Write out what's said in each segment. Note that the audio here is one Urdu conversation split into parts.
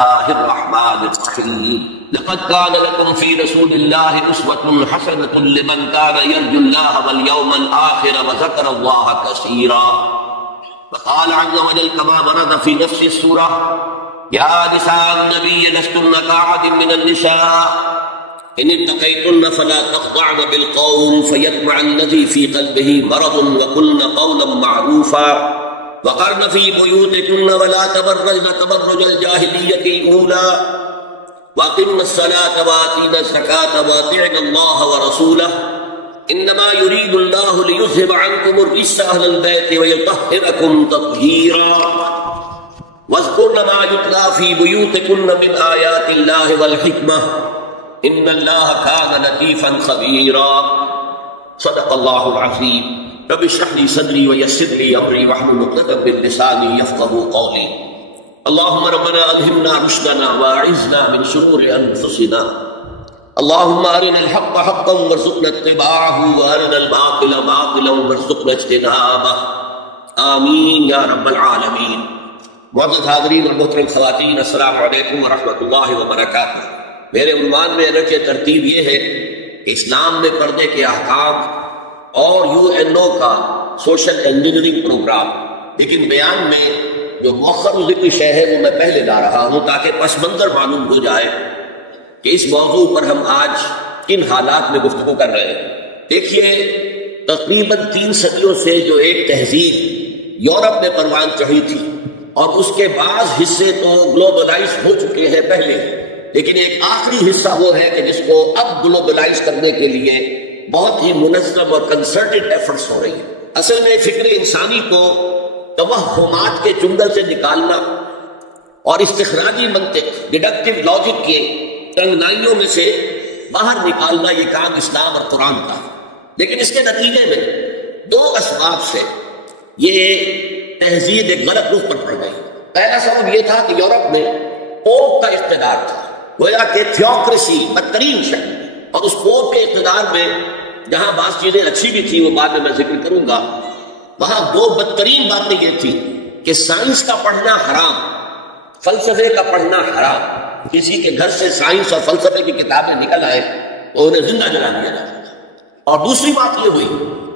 الله الرحمن الرحيم لقد كان لكم في رسول الله أسوة حسنة لمن كان يرجو الله واليوم الآخر وذكر الله كثيرا. وقال عز وجل كما ورد في نفس السورة: يا نساء النبي لستن كأحد من النساء إن اتقيتن فلا تخضعن بالقول فيطمع الذي في قلبه مرض وقلن قولا معروفا وقرن في بيوتكن ولا تبرجن تبرج الجاهلية الأولى وأقمن الصلاة وآتينا الزكاة وأطعن الله ورسوله إنما يريد الله ليذهب عنكم الرجس أهل البيت ويطهركم تطهيرا واذكرن ما يتلى في بيوتكن من آيات الله والحكمة إن الله كان لطيفا خبيرا. صدق الله العظيم. رب اشرح لي صدري ويسر لي امري واحلل عقدة من لساني يفقهوا قولي. اللهم ربنا الهمنا رشدنا واعذنا من شرور انفسنا. اللهم ارنا الحق حقا وارزقنا اتباعه وارنا الباطل باطلا وارزقنا اجتنابه. آمین یا رب العالمین. معزز حاضرین اور محترم خواتین، السلام علیکم ورحمۃ اللہ وبرکاتہ. میرے عنوان میں رکھ ترتیب یہ ہے کہ اسلام میں پردے کے احکام اور UNO کا سوشل انجینئرنگ پروگرام، لیکن بیان میں جو مؤخر ذکر شے ہے وہ میں پہلے لا رہا ہوں تاکہ پس منظر معلوم ہو جائے کہ اس موضوع پر ہم آج کن حالات میں گفتگو کر رہے ہیں. دیکھیے، تقریباً 3 صدیوں سے جو ایک تہذیب یورپ میں پروان چڑھی تھی اور اس کے بعض حصے تو گلوبلائز ہو چکے ہیں پہلے، لیکن ایک آخری حصہ وہ ہے کہ جس کو اب گلوبلائز کرنے کے لیے بہت ہی منظم اور کنسرٹڈ ایفرٹس ہو رہی ہیں. اصل میں فکر انسانی کو توہمات کے چنگل سے نکالنا اور استخراجی منطق، ڈیڈکٹیو لاجک کے تنگنائیوں میں سے باہر نکالنا، یہ کام اسلام اور قرآن کا ہے. لیکن اس کے نتیجے میں 2 اسباب سے یہ تہذیب ایک غلط رخ پر پڑ گئی. پہلا سبب یہ تھا کہ یورپ میں پوپ کا اقتدار تھا، گویا کہ تھیوکریسی بدترین شکل، اور اس پوپ کے اقتدار میں جہاں بعض چیزیں اچھی بھی تھی وہ بعد میں ذکر کروں گا، وہاں 2 بدترین باتیں یہ تھی کہ سائنس کا پڑھنا حرام، فلسفے کا پڑھنا حرام. کسی کے گھر سے سائنس اور فلسفے کی کتابیں نکل آئے تو انہیں زندہ جلا دیا جاتا تھا. اور دوسری بات یہ ہوئی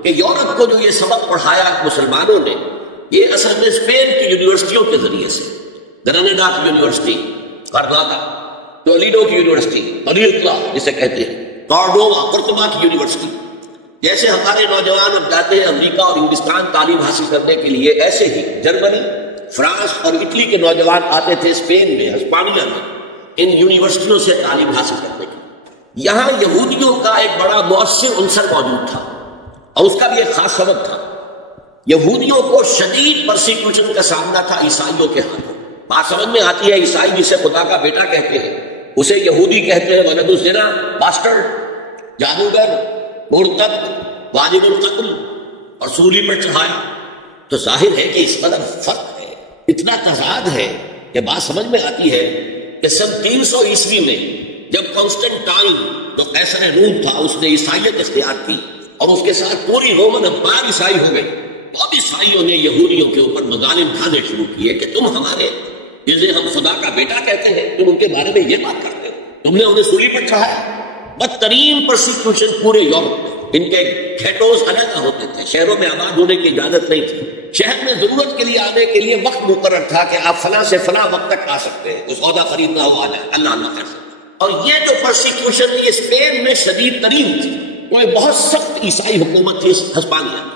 کہ یورپ کو جو یہ سبق پڑھایا مسلمانوں نے، یہ اصل میں اسپین کی یونیورسٹیوں کے ذریعے سے، گراناڈا کی یونیورسٹی، کرناٹا، ٹولیڈو کی یونیورسٹی، اریقلا جسے کہتے ہیں، کارڈووا، قرطبہ کی یونیورسٹی. جیسے ہمارے نوجوان اب جاتے ہیں امریکہ اور ہندوستان تعلیم حاصل کرنے کے لیے، ایسے ہی جرمنی، فرانس اور اٹلی کے نوجوان آتے تھے اسپین میں، ہسپانیہ میں، ان یونیورسٹیوں سے تعلیم حاصل کرنے کے لیے. یہاں یہودیوں کا ایک بڑا مؤثر عنصر موجود تھا اور اس کا بھی ایک خاص سبب تھا. یہودیوں کو شدید پرسیکیوشن کا سامنا تھا عیسائیوں کے ہاتھوں. بات سمجھ میں آتی ہے، عیسائی جسے خدا کا بیٹا کہتے ہیں اسے یہودی کہتے ہیں ولد الزنا، باسٹرڈ، جادوگر، مرتد، واجب القتل، اور سولی پر چڑھایا. تو ظاہر ہے کہ اس قدر فرق ہے، اتنا تضاد ہے کہ بات سمجھ میں آتی ہے کہ سن 300 عیسوی میں جب کانسٹنٹائن جو قیصر روم تھا اس نے عیسائیت اختیار کی اور اس کے ساتھ پوری رومن امپائر عیسائی ہو گئی، تو اب عیسائیوں نے یہودیوں کے اوپر مظالم ڈھانے شروع کیے کہ تم ہمارے جسے ہم خدا کا بیٹا کہتے ہیں، تم ان کے بارے میں یہ بات کرتے ہو، تم نے انہیں سولی پر چڑھایا. بدترین پرسیکیوشن پورے یورپ میں. ان کے گھیٹوز الگ ہوتے تھے، شہروں میں آباد ہونے کی اجازت نہیں تھی. شہر میں ضرورت کے لیے آنے کے لیے وقت مقرر تھا کہ آپ فلاں سے فلاں وقت تک آ سکتے ہیں، کوئی سودا خریدنا ہو آ جائے، اللہ اللہ کر سکتے. اور یہ جو پرسیکیوشن یہ اسپین میں شدید ترین تھی، وہ ایک بہت سخت عیسائی حکومت تھی ہسپانیہ میں.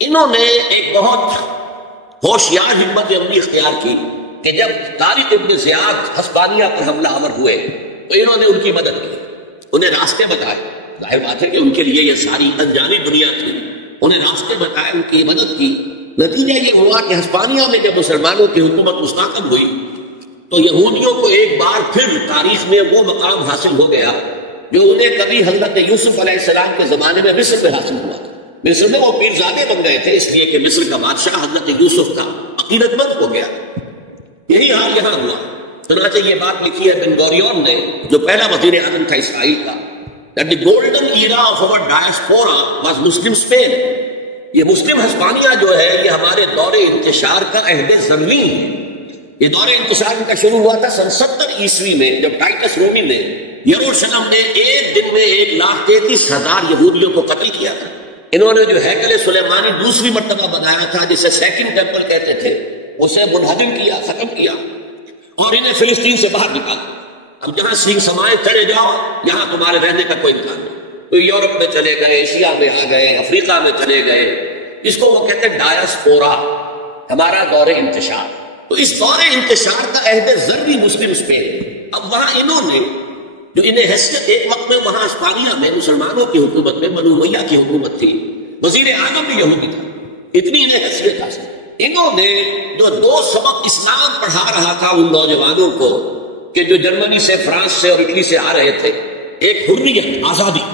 انہوں نے ایک بہت ہوشیار حکمت عملی اختیار کی کہ جب طارق ابن زیاد ہسپانیہ پر حملہ آور ہوئے تو انہوں نے ان کی مدد کی، انہیں راستے بتائے. ظاہر بات ہے کہ ان کے لیے یہ ساری انجانی دنیا تھی، انہیں راستے بتائے، ان کی مدد کی. نتیجہ یہ ہوا کہ ہسپانیہ میں جب مسلمانوں کی حکومت مستحکم ہوئی تو یہودیوں کو ایک بار پھر تاریخ میں وہ مقام حاصل ہو گیا جو انہیں کبھی حضرت یوسف علیہ السلام کے زمانے میں مصر میں حاصل ہوا تھا. مصر میں وہ پیرزادے بن گئے تھے اس لیے کہ مصر کا بادشاہ حضرت یوسف کا عقیدت مند ہو گیا. یہی حال یہاں ہوا. چنانچہ یہ بات لکھی ہے بن گوریون نے، جو پہلا وزیر اعظم تھا اسرائیل کا، that the golden era of our diaspora was Muslim Spain. یہ مسلم ہسپانیہ جو ہے یہ ہمارے دور انتشار کا عہد زمین ہے. یہ دور انتشار ان کا شروع ہوا تھا سن 70 عیسوی میں، جب ٹائٹس رومی نے یروشلم میں ایک دن میں 1,33,000 یہودیوں کو قتل کیا تھا۔ انہوں نے جو ہیکل سلیمانی دوسری مرتبہ بنایا تھا، جسے سیکنڈ ٹیمپل کہتے تھے، اسے منہدم کیا، ختم کیا اور انہیں فلسطین سے باہر نکالا۔ اب جہاں سینگ سمائے چلے جاؤ، یہاں تمہارے رہنے کا کوئی امکان نہیں۔ تو یورپ میں چلے گئے، ایشیا میں آ گئے، افریقہ میں چلے گئے، اس کو وہ کہتے ہیں ڈایاسپورا، ہمارا دور انتشار۔ تو اس دور انتشار کا عہد زرعی مسلم اسپین۔ اب وہاں انہوں نے جو انہیں حیثیت، ایک وقت میں وہاں اسپانیہ میں مسلمانوں کی حکومت میں بنو امیہ کی حکومت تھی، وزیر اعظم بھی یہودی تھا، اتنی انہیں حیثیت حاصل۔ انہوں نے جو 2 سبق اسلام پڑھا رہا تھا ان نوجوانوں کو کہ جو جرمنی سے، فرانس سے اور اٹلی سے آ رہے تھے، ایک حریت، آزادی،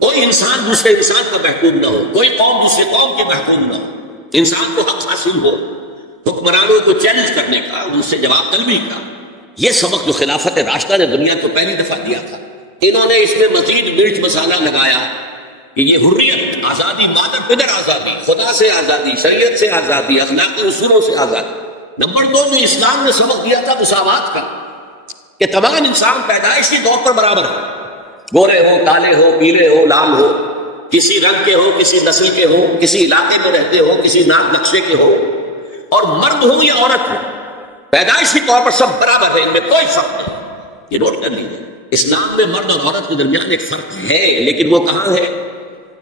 کوئی انسان دوسرے انسان کا محکوم نہ ہو، کوئی قوم دوسرے قوم کے محکوم نہ ہو، انسان کو حق حاصل ہو حکمرانوں کو چیلنج کرنے کا، ان سے جواب طلبی کا۔ یہ سبق جو خلافت راشدہ نے دنیا کو پہلی دفعہ دیا تھا، انہوں نے اس میں مزید مرچ مسالہ لگایا کہ یہ حریت، آزادی، مادر پدر آزادی، خدا سے آزادی، شریعت سے آزادی، اخلاقی اصولوں سے آزادی۔ نمبر 2 جو اسلام نے سبق دیا تھا مساوات کا، کہ تمام انسان پیدائشی طور پر برابر ہیں، گورے ہو، کالے ہو، پیلے ہو، لال ہو، کسی رنگ کے ہو، کسی نسل کے ہو، کسی علاقے میں رہتے ہو، کسی ناک نقشے کے ہو، اور مرد ہو یا عورت ہو، پیدائشی طور پر سب برابر ہیں، ان میں کوئی فرق نہیں۔ یہ نوٹ کر لیجیے، اسلام میں مرد اور عورت کے درمیان ایک فرق ہے، لیکن وہ کہاں ہے؟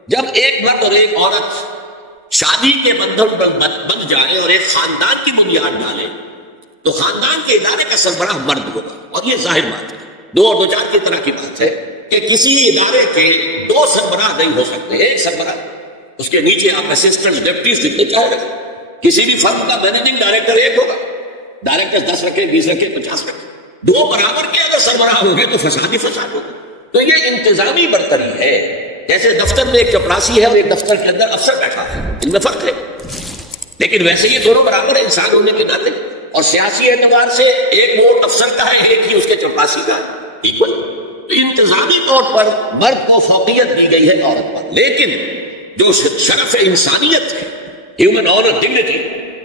جب ایک مرد اور ایک عورت شادی کے بندھن بن جائے اور ایک خاندان کی بنیاد ڈالے، تو خاندان کے ادارے کا سربراہ مرد ہوگا، اور یہ ظاہر بات ہے، 2 اور 2 4 کی طرح کی بات ہے کہ کسی ادارے کے 2 سربراہ نہیں ہو سکتے، ایک سربراہ، اس کے نیچے آپ اسسٹنٹ، ڈپٹیز جتنے چاہے رکھیں۔ کسی بھی فرم کا مینیجنگ ڈائریکٹر ایک ہوگا، ڈائریکٹر 10 رکھے، 20 رکھے، 50 رکھے، 2 برابر کے اگر سربراہ ہوں گے تو فساد ہی فساد ہوگا۔ تو یہ انتظامی برتری ہے، جیسے دفتر میں ایک چپراسی ہے اور ایک دفتر کے اندر افسر بیٹھا ہے، ان میں فرق ہے، لیکن ویسے یہ دونوں برابر ہیں انسان ہونے کے ناطے، اور سیاسی اعتبار سے ایک ووٹ افسر کا ہے، ایک ہی اس کے چپراسی کا ہے، ایکول۔ تو انتظامی طور پر مرد کو فوقیت دی گئی ہے عورت پر، لیکن جو شرف انسانیت ہے، ہیومن آنر، ڈگنیٹی،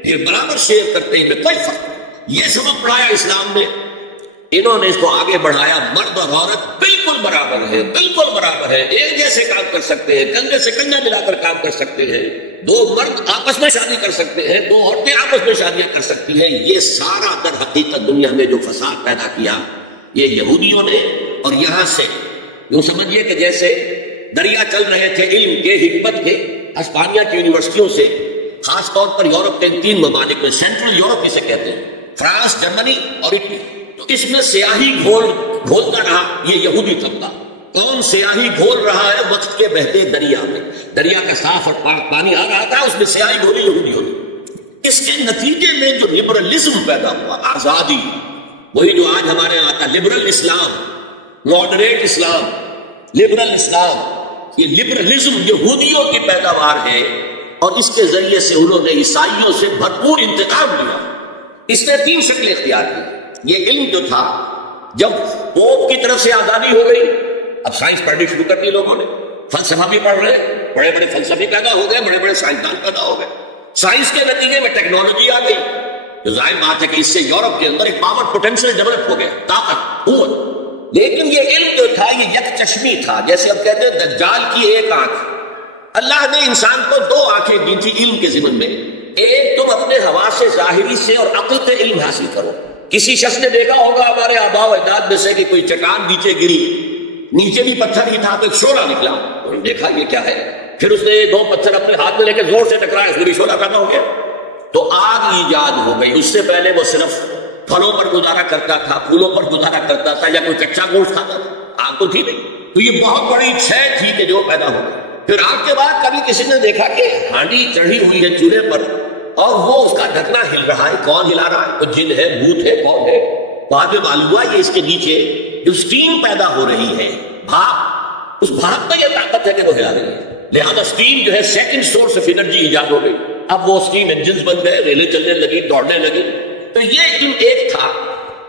یہ برابر شیئر کرتے ہیں، کوئی فرق نہیں۔ یہ سبق پڑھایا اسلام نے، انہوں نے اس کو آگے بڑھایا، مرد اور عورت بالکل برابر ہے، بالکل برابر ہے، ایک جیسے کام کر سکتے ہیں، کندھے سے کندھا ملا کر کام کر سکتے ہیں، 2 مرد آپس میں شادی کر سکتے ہیں، 2 عورتیں آپس میں شادیاں کر سکتی ہیں۔ یہ سارا در حقیقت دنیا میں جو فساد پیدا کیا یہ یہودیوں نے، اور یہاں سے یوں سمجھیے کہ جیسے دریا چل رہے تھے علم کے، حکمت کے، اسپانیہ کی یونیورسٹیوں سے، خاص طور پر یورپ کے 3 ممالک میں، سینٹرل یورپ اسے کہتے ہیں، فرانس، جرمنی اور اٹلی، تو اس میں سیاہی گھولتا رہا یہ یہودی طبقہ۔ کون سیاہی گھول رہا ہے؟ وقت کے بہتے دریا میں، دریا کا صاف اور پاک پانی آ رہا تھا، اس میں سیاہی گھولی یہودیوں نے۔ اس کے نتیجے میں جو لبرلزم پیدا ہوا، آزادی، وہی جو آج ہمارے یہاں آتا، لبرل اسلام، ماڈریٹ اسلام، لبرل اسلام، یہ لبرلزم یہودیوں کی پیداوار ہے، اور اس کے ذریعے سے انہوں نے عیسائیوں سے بھرپور انتقام لیا۔ اس نے 3 شکلیں اختیار کی۔ یہ علم جو تھا، جب پوپ کی طرف سے آزادی ہو گئی، اب سائنس پڑھنی شروع کر دی لوگوں نے، فلسفہ بھی پڑھ رہے، بڑے بڑے فلسفی پیدا ہو گئے، بڑے بڑے سائنسدان پیدا ہو گئے۔ سائنس کے نتیجے میں ٹیکنالوجی آ گئی، تو ظاہر بات ہے کہ اس سے یورپ کے اندر ایک پاور پوٹینشیل ڈیولپ ہو گیا، طاقت، قوت۔ لیکن یہ علم جو تھا یہ یک چشمی تھا، جیسے اب کہتے ہیں دجال کی ایک آنکھ۔ اللہ نے انسان کو 2 آنکھیں دی تھی علم کے ضمن میں، ایک تم اپنے حواس سے ظاہری سے اور عقل سے علم حاصل کرو۔ کسی شخص نے دیکھا ہوگا ہمارے آباء و اجداد میں سے کہ کوئی چٹان نیچے گری، نیچے بھی پتھر ہی تھا تو ایک شعلہ نکلا، انہوں نے دیکھا یہ کیا ہے، پھر اس نے 2 پتھر اپنے ہاتھ میں لے کے زور سے ٹکرایا، اس میں بھی شعلہ پیدا ہو گیا، تو آگ ایجاد ہو گئی۔ اس سے پہلے وہ صرف پھلوں پر گزارا کرتا تھا، پھولوں پر گزارا کرتا تھا، یا کوئی کچا گوشت کھاتا تھا، آگ تو تھی نہیں، تو یہ بہت بڑی شے تھی کہ جو پیدا ہو گئی۔ پھر آگ کے بعد کبھی کسی نے دیکھا کہ ہانڈی چڑھی ہوئی ہے چولہے پر اور وہ اس کا ڈھکنا ہل رہا ہے، کون ہلا رہا ہے؟ کوئی جن ہے، بھوت ہے، کون ہے؟ بعد میں معلوم ہوا یہ اس کے نیچے جو اسٹیم پیدا ہو رہی ہے، بھاپ، اس بھاپ میں یہ طاقت ہے کہ وہ ہلا رہی ہے، لہذا اسٹیم جو ہے سیکنڈ سورس آف انرجی ایجاد ہو گئی۔ اب وہ اسٹیم انجنز بن گئے، ریلیں چلنے لگی، دوڑنے لگی۔ تو یہ علم ایک تھا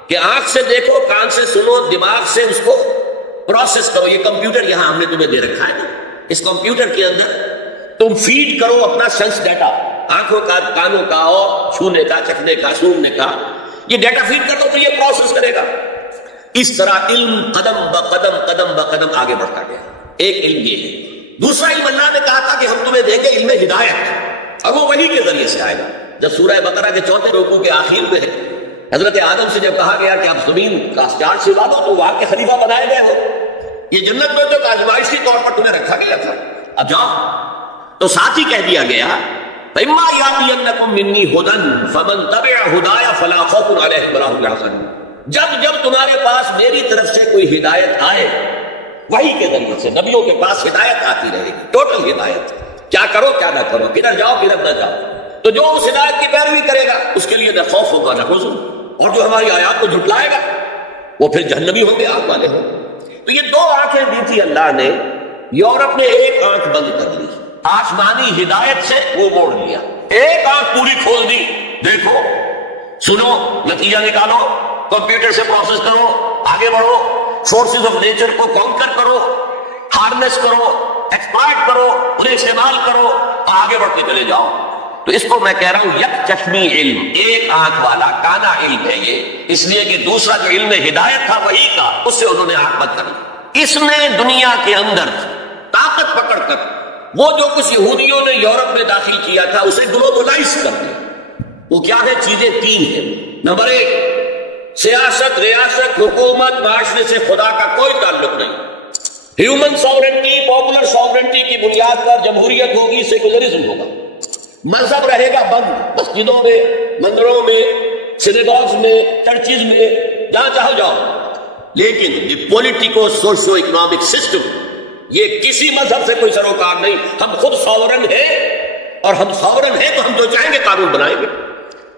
کہ آنکھ سے دیکھو، کان سے سنو، دماغ سے اس کو پروسیس کرو۔ یہ کمپیوٹر یہاں ہم نے تمہیں دے رکھا ہے نا، اس کمپیوٹر کے اندر تم فیڈ کرو اپنا سینس ڈیٹا، آنکھوں کا، کانوں کا، اور چھونے کا، چکھنے کا، سونگنے کا، یہ ڈیٹا فیڈ کر دو تو یہ پروسیس کرے گا. اس طرح علم قدم بقدم آگے بڑھتا گیا. ایک علم یہ ہے. دوسرا علم اللہ نے کہا تھا کہ ہم تمہیں دیں گے علم ہدایت، اور وہ وحی کے ذریعے سے آئے گا. جب سورہ بقرہ کے 4 رکوع کے آخر میں ہے، حضرت آدم سے جب کہا گیا کہ آپ زمین کا چارج سے دو تو وہاں کے خلیفہ بنائے گئے ہو، یہ جنت میں تو آزمائشی طور پر تمہیں رکھا گیا تھا، اب جاؤ. تو ساتھ ہی کہہ دیا گیا فَإِمَّا يَأْتِيَنَّكُم مِّنِّي هُدًى فَمَن تَبِعَ هُدَايَ فَلَا خَوْفٌ عَلَيْهِمْ وَلَا هُمْ يَحْزَنُونَ. جب تمہارے پاس میری طرف سے کوئی ہدایت آئے، وحی کے ذریعے سے نبیوں کے پاس ہدایت آتی رہے گی، ٹوٹل ہدایت، کیا کرو کیا نہ کرو، کدھر جاؤ کدھر نہ جاؤ، تو جو اس ہدایت کی پیروی کرے گا اس کے لیے نہ خوف ہوگا نہ حزن، اور جو ہماری آیات کو جھٹلائے گا وہ پھر جہنمی ہوں گے، آگ والے ہوں. تو یہ 2 آنکھیں دی تھی اللہ نے. یورپ نے ایک آنکھ بند کر لی، آسمانی ہدایت سے وہ موڑ لیا. ایک آنکھ پوری کھول دی، دیکھو سنو نتیجہ نکالو، کمپیوٹر سے پروسیس کرو، آگے بڑھو، فورسز آف نیچر کو کاؤنٹر کرو، ہارنس کرو، ایکسپلائٹ کرو، انہیں استعمال کرو اور آگے بڑھتے چلے جاؤ. تو اس کو میں کہہ رہا ہوں یک چشمی علم، ایک آنکھ والا کانا علم ہے یہ، اس لیے کہ دوسرا جو علم ہدایت تھا وہی کا، اس سے انہوں نے آنکھ بند کر لی. اس نے دنیا کے اندر طاقت پکڑ کر وہ جو کچھ یہودیوں نے یورپ میں داخل کیا تھا اسے گلوبلائز کر دیا. وہ کیا ہے؟ چیزیں 3 ہیں. نمبر 1، سیاست، ریاست، حکومت، معاشرے سے خدا کا کوئی تعلق نہیں. ہیومن ساورنٹی، پاپولر ساورنٹی کی بنیاد پر جمہوریت ہوگی، سیکولرزم ہوگا. مذہب رہے گا بند، مسجدوں میں، مندروں میں، سینیگاگز میں، چرچز میں، جہاں چاہو جاؤ. لیکن دی پولیٹیکو سوشو اکنامک سسٹم، یہ کسی مذہب سے کوئی سروکار نہیں. ہم خود ساورن ہیں، اور ہم ساورن ہیں تو ہم جو چاہیں گے قانون بنائیں گے.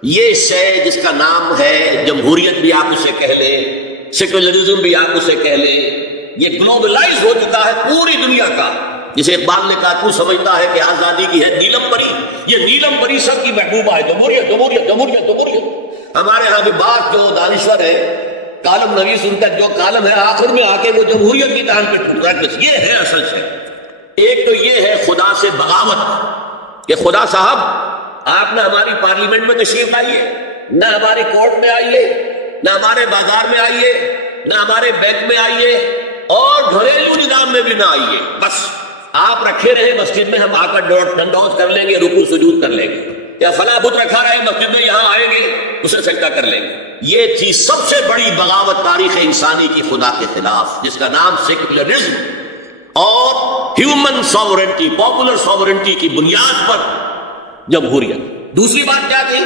یہ شے جس کا نام ہے جمہوریت بھی آپ اسے کہہ لیں، سیکولرزم بھی آپ اسے کہہ لیں، یہ گلوبلائز ہو چکا ہے پوری دنیا کا. جسے اقبال نے کہا تو سمجھتا ہے کہ آزادی کی ہے نیلم پری، یہ نیلم پری سب کی محبوبہ ہے، جمہوریت جمہوریت جمہوریت جمہوریت. ہمارے ہاں بھی بات جو دانشور ہے، کالم نویس ان کا جو کالم ہے آخر میں آ کے وہ جمہوریت کی کان پہ ٹھوک رہا ہے. یہ ہے اصل سے. ایک تو یہ ہے خدا سے بغاوت کہ خدا صاحب آپ نہ ہماری پارلیمنٹ میں تشریف آئیے، نہ ہماری کورٹ میں آئیے، نہ ہمارے بازار میں آئیے، نہ ہمارے بینک میں آئیے، اور گھریلو نظام میں بھی نہ آئیے. بس آپ رکھے رہے مسجد میں، ہم آ کر ڈنڈوت کر لیں گے، رکوع سجود کر لیں گے، یا فلاں بت رکھا رہے مسجد میں، یہاں آئیں گے اسے سجدہ کر لیں گے. یہ چیز سب سے بڑی بغاوت تاریخ انسانی کی خدا کے خلاف، جس کا نام سیکولرزم اور ہیومن ساورنٹی، پاپولر ساورنٹی کی بنیاد پر جمہوریت. دوسری بات کیا تھی؟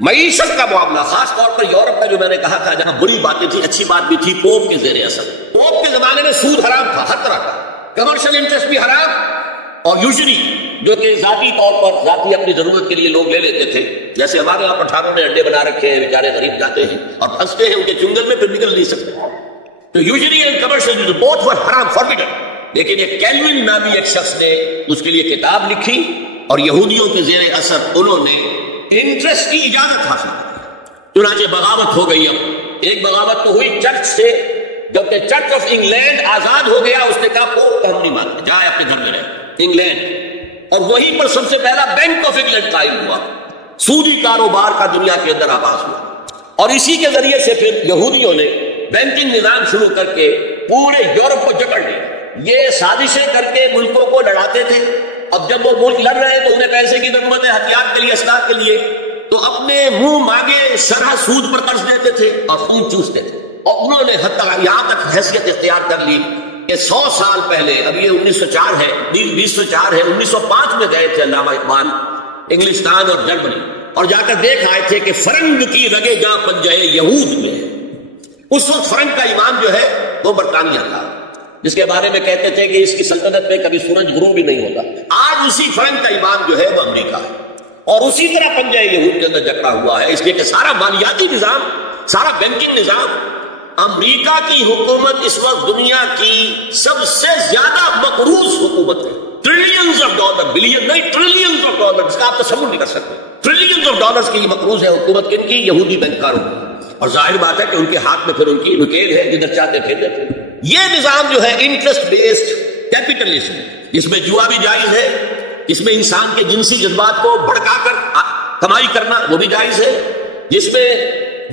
معیشت کا معاملہ، خاص طور پر یورپ کا جو میں نے کہا تھا جہاں بری باتیں تھی، اچھی بات بھی تھی. پوپ کے زیر اثر، پوپ کے زمانے میں سود حرام تھا، ہر طرح کا کمرشل انٹرسٹ بھی حرام، اور یوزلی جو کہ ذاتی طور پر ذاتی اپنی ضرورت کے لیے لوگ لے لیتے تھے. جیسے ہمارے یہاں پٹھانوں نے اڈے بنا رکھے ہیں، بیچارے غریب جاتے ہیں اور پھنستے ہیں ان کے چنگل میں، پھر نکل نہیں سکتے. تو یوزلی اینڈ کمرشل بوتھ ور حرام، فاربیڈن. لیکن ایک کیلوین نامی ایک شخص نے اس کے لیے کتاب لکھی، اور یہودیوں کے زیر اثر انہوں نے انٹرسٹ کی اجازت حاصل کی. چنانچہ بغاوت ہو گئی. اب ایک بغاوت تو ہوئی چرچ سے، جبکہ چرچ آف انگلینڈ آزاد ہو گیا، اس نے کہا پوپ کو ہم نہیں مانتے، جائے اپنے گھر میں رہے. انگلینڈ، اور وہیں پر سب سے پہلا بینک آف انگلینڈ قائم ہوا. سودی کاروبار کا دنیا کے اندر آغاز ہوا، اور اسی کے ذریعے سے پھر یہودیوں نے بینکنگ نظام شروع کر کے پورے یورپ کو جکڑ لیا. یہ سازشیں کر کے ملکوں کو لڑاتے تھے. اب جب وہ ملک لڑ رہے تو انہیں پیسے کی ضرورت ہے، ہتھیار کے لیے، اسلحہ کے لیے، تو اپنے منہ مانگے شرح سود پر قرض دیتے تھے اور خون چوستے تھے. اور انہوں نے حتیٰ یہاں تک حیثیت اختیار کر لی کہ 100 سال پہلے، اب یہ 1904 ہے، 2004 ہے، 1905 میں گئے تھے علامہ اقبال انگلستان اور جرمنی، اور جا کر دیکھ آئے تھے کہ فرنگ کی رگے جہاں پنجے یہود میں. اس وقت فرنگ کا امام جو ہے وہ برطانیہ تھا، جس کے بارے میں کہتے تھے کہ اس کی سلطنت میں کبھی سورج غروب بھی نہیں ہوتا. آج اسی فرنگ کا امام جو ہے وہ امریکہ ہے، اور اسی طرح پنجہ یہود کے اندر جکڑا ہوا ہے. اس لیے کہ سارا مالیاتی نظام، سارا بینکنگ نظام، امریکہ کی حکومت اس وقت دنیا کی سب سے زیادہ مقروض حکومت ہے. ٹریلینز آف ڈالر، بلین نہیں، ٹریلینز آف ڈالر، اس کا آپ تصور نہیں کر سکتے. ٹریلینز آف ڈالرز کی مقروض ہے حکومت کن کی؟ یہودی بینکاروں. اور ظاہر بات ہے کہ ان کے ہاتھ میں پھر ان کی نکیل ہے، جدھر چاہتے پھیر دیتے. یہ نظام جو ہے انٹرسٹ بیسڈ کیپیٹلزم، جس میں جوا بھی جائز ہے، جس میں انسان کے جنسی جذبات کو بھڑکا کر کمائی کرنا وہ بھی جائز ہے، جس میں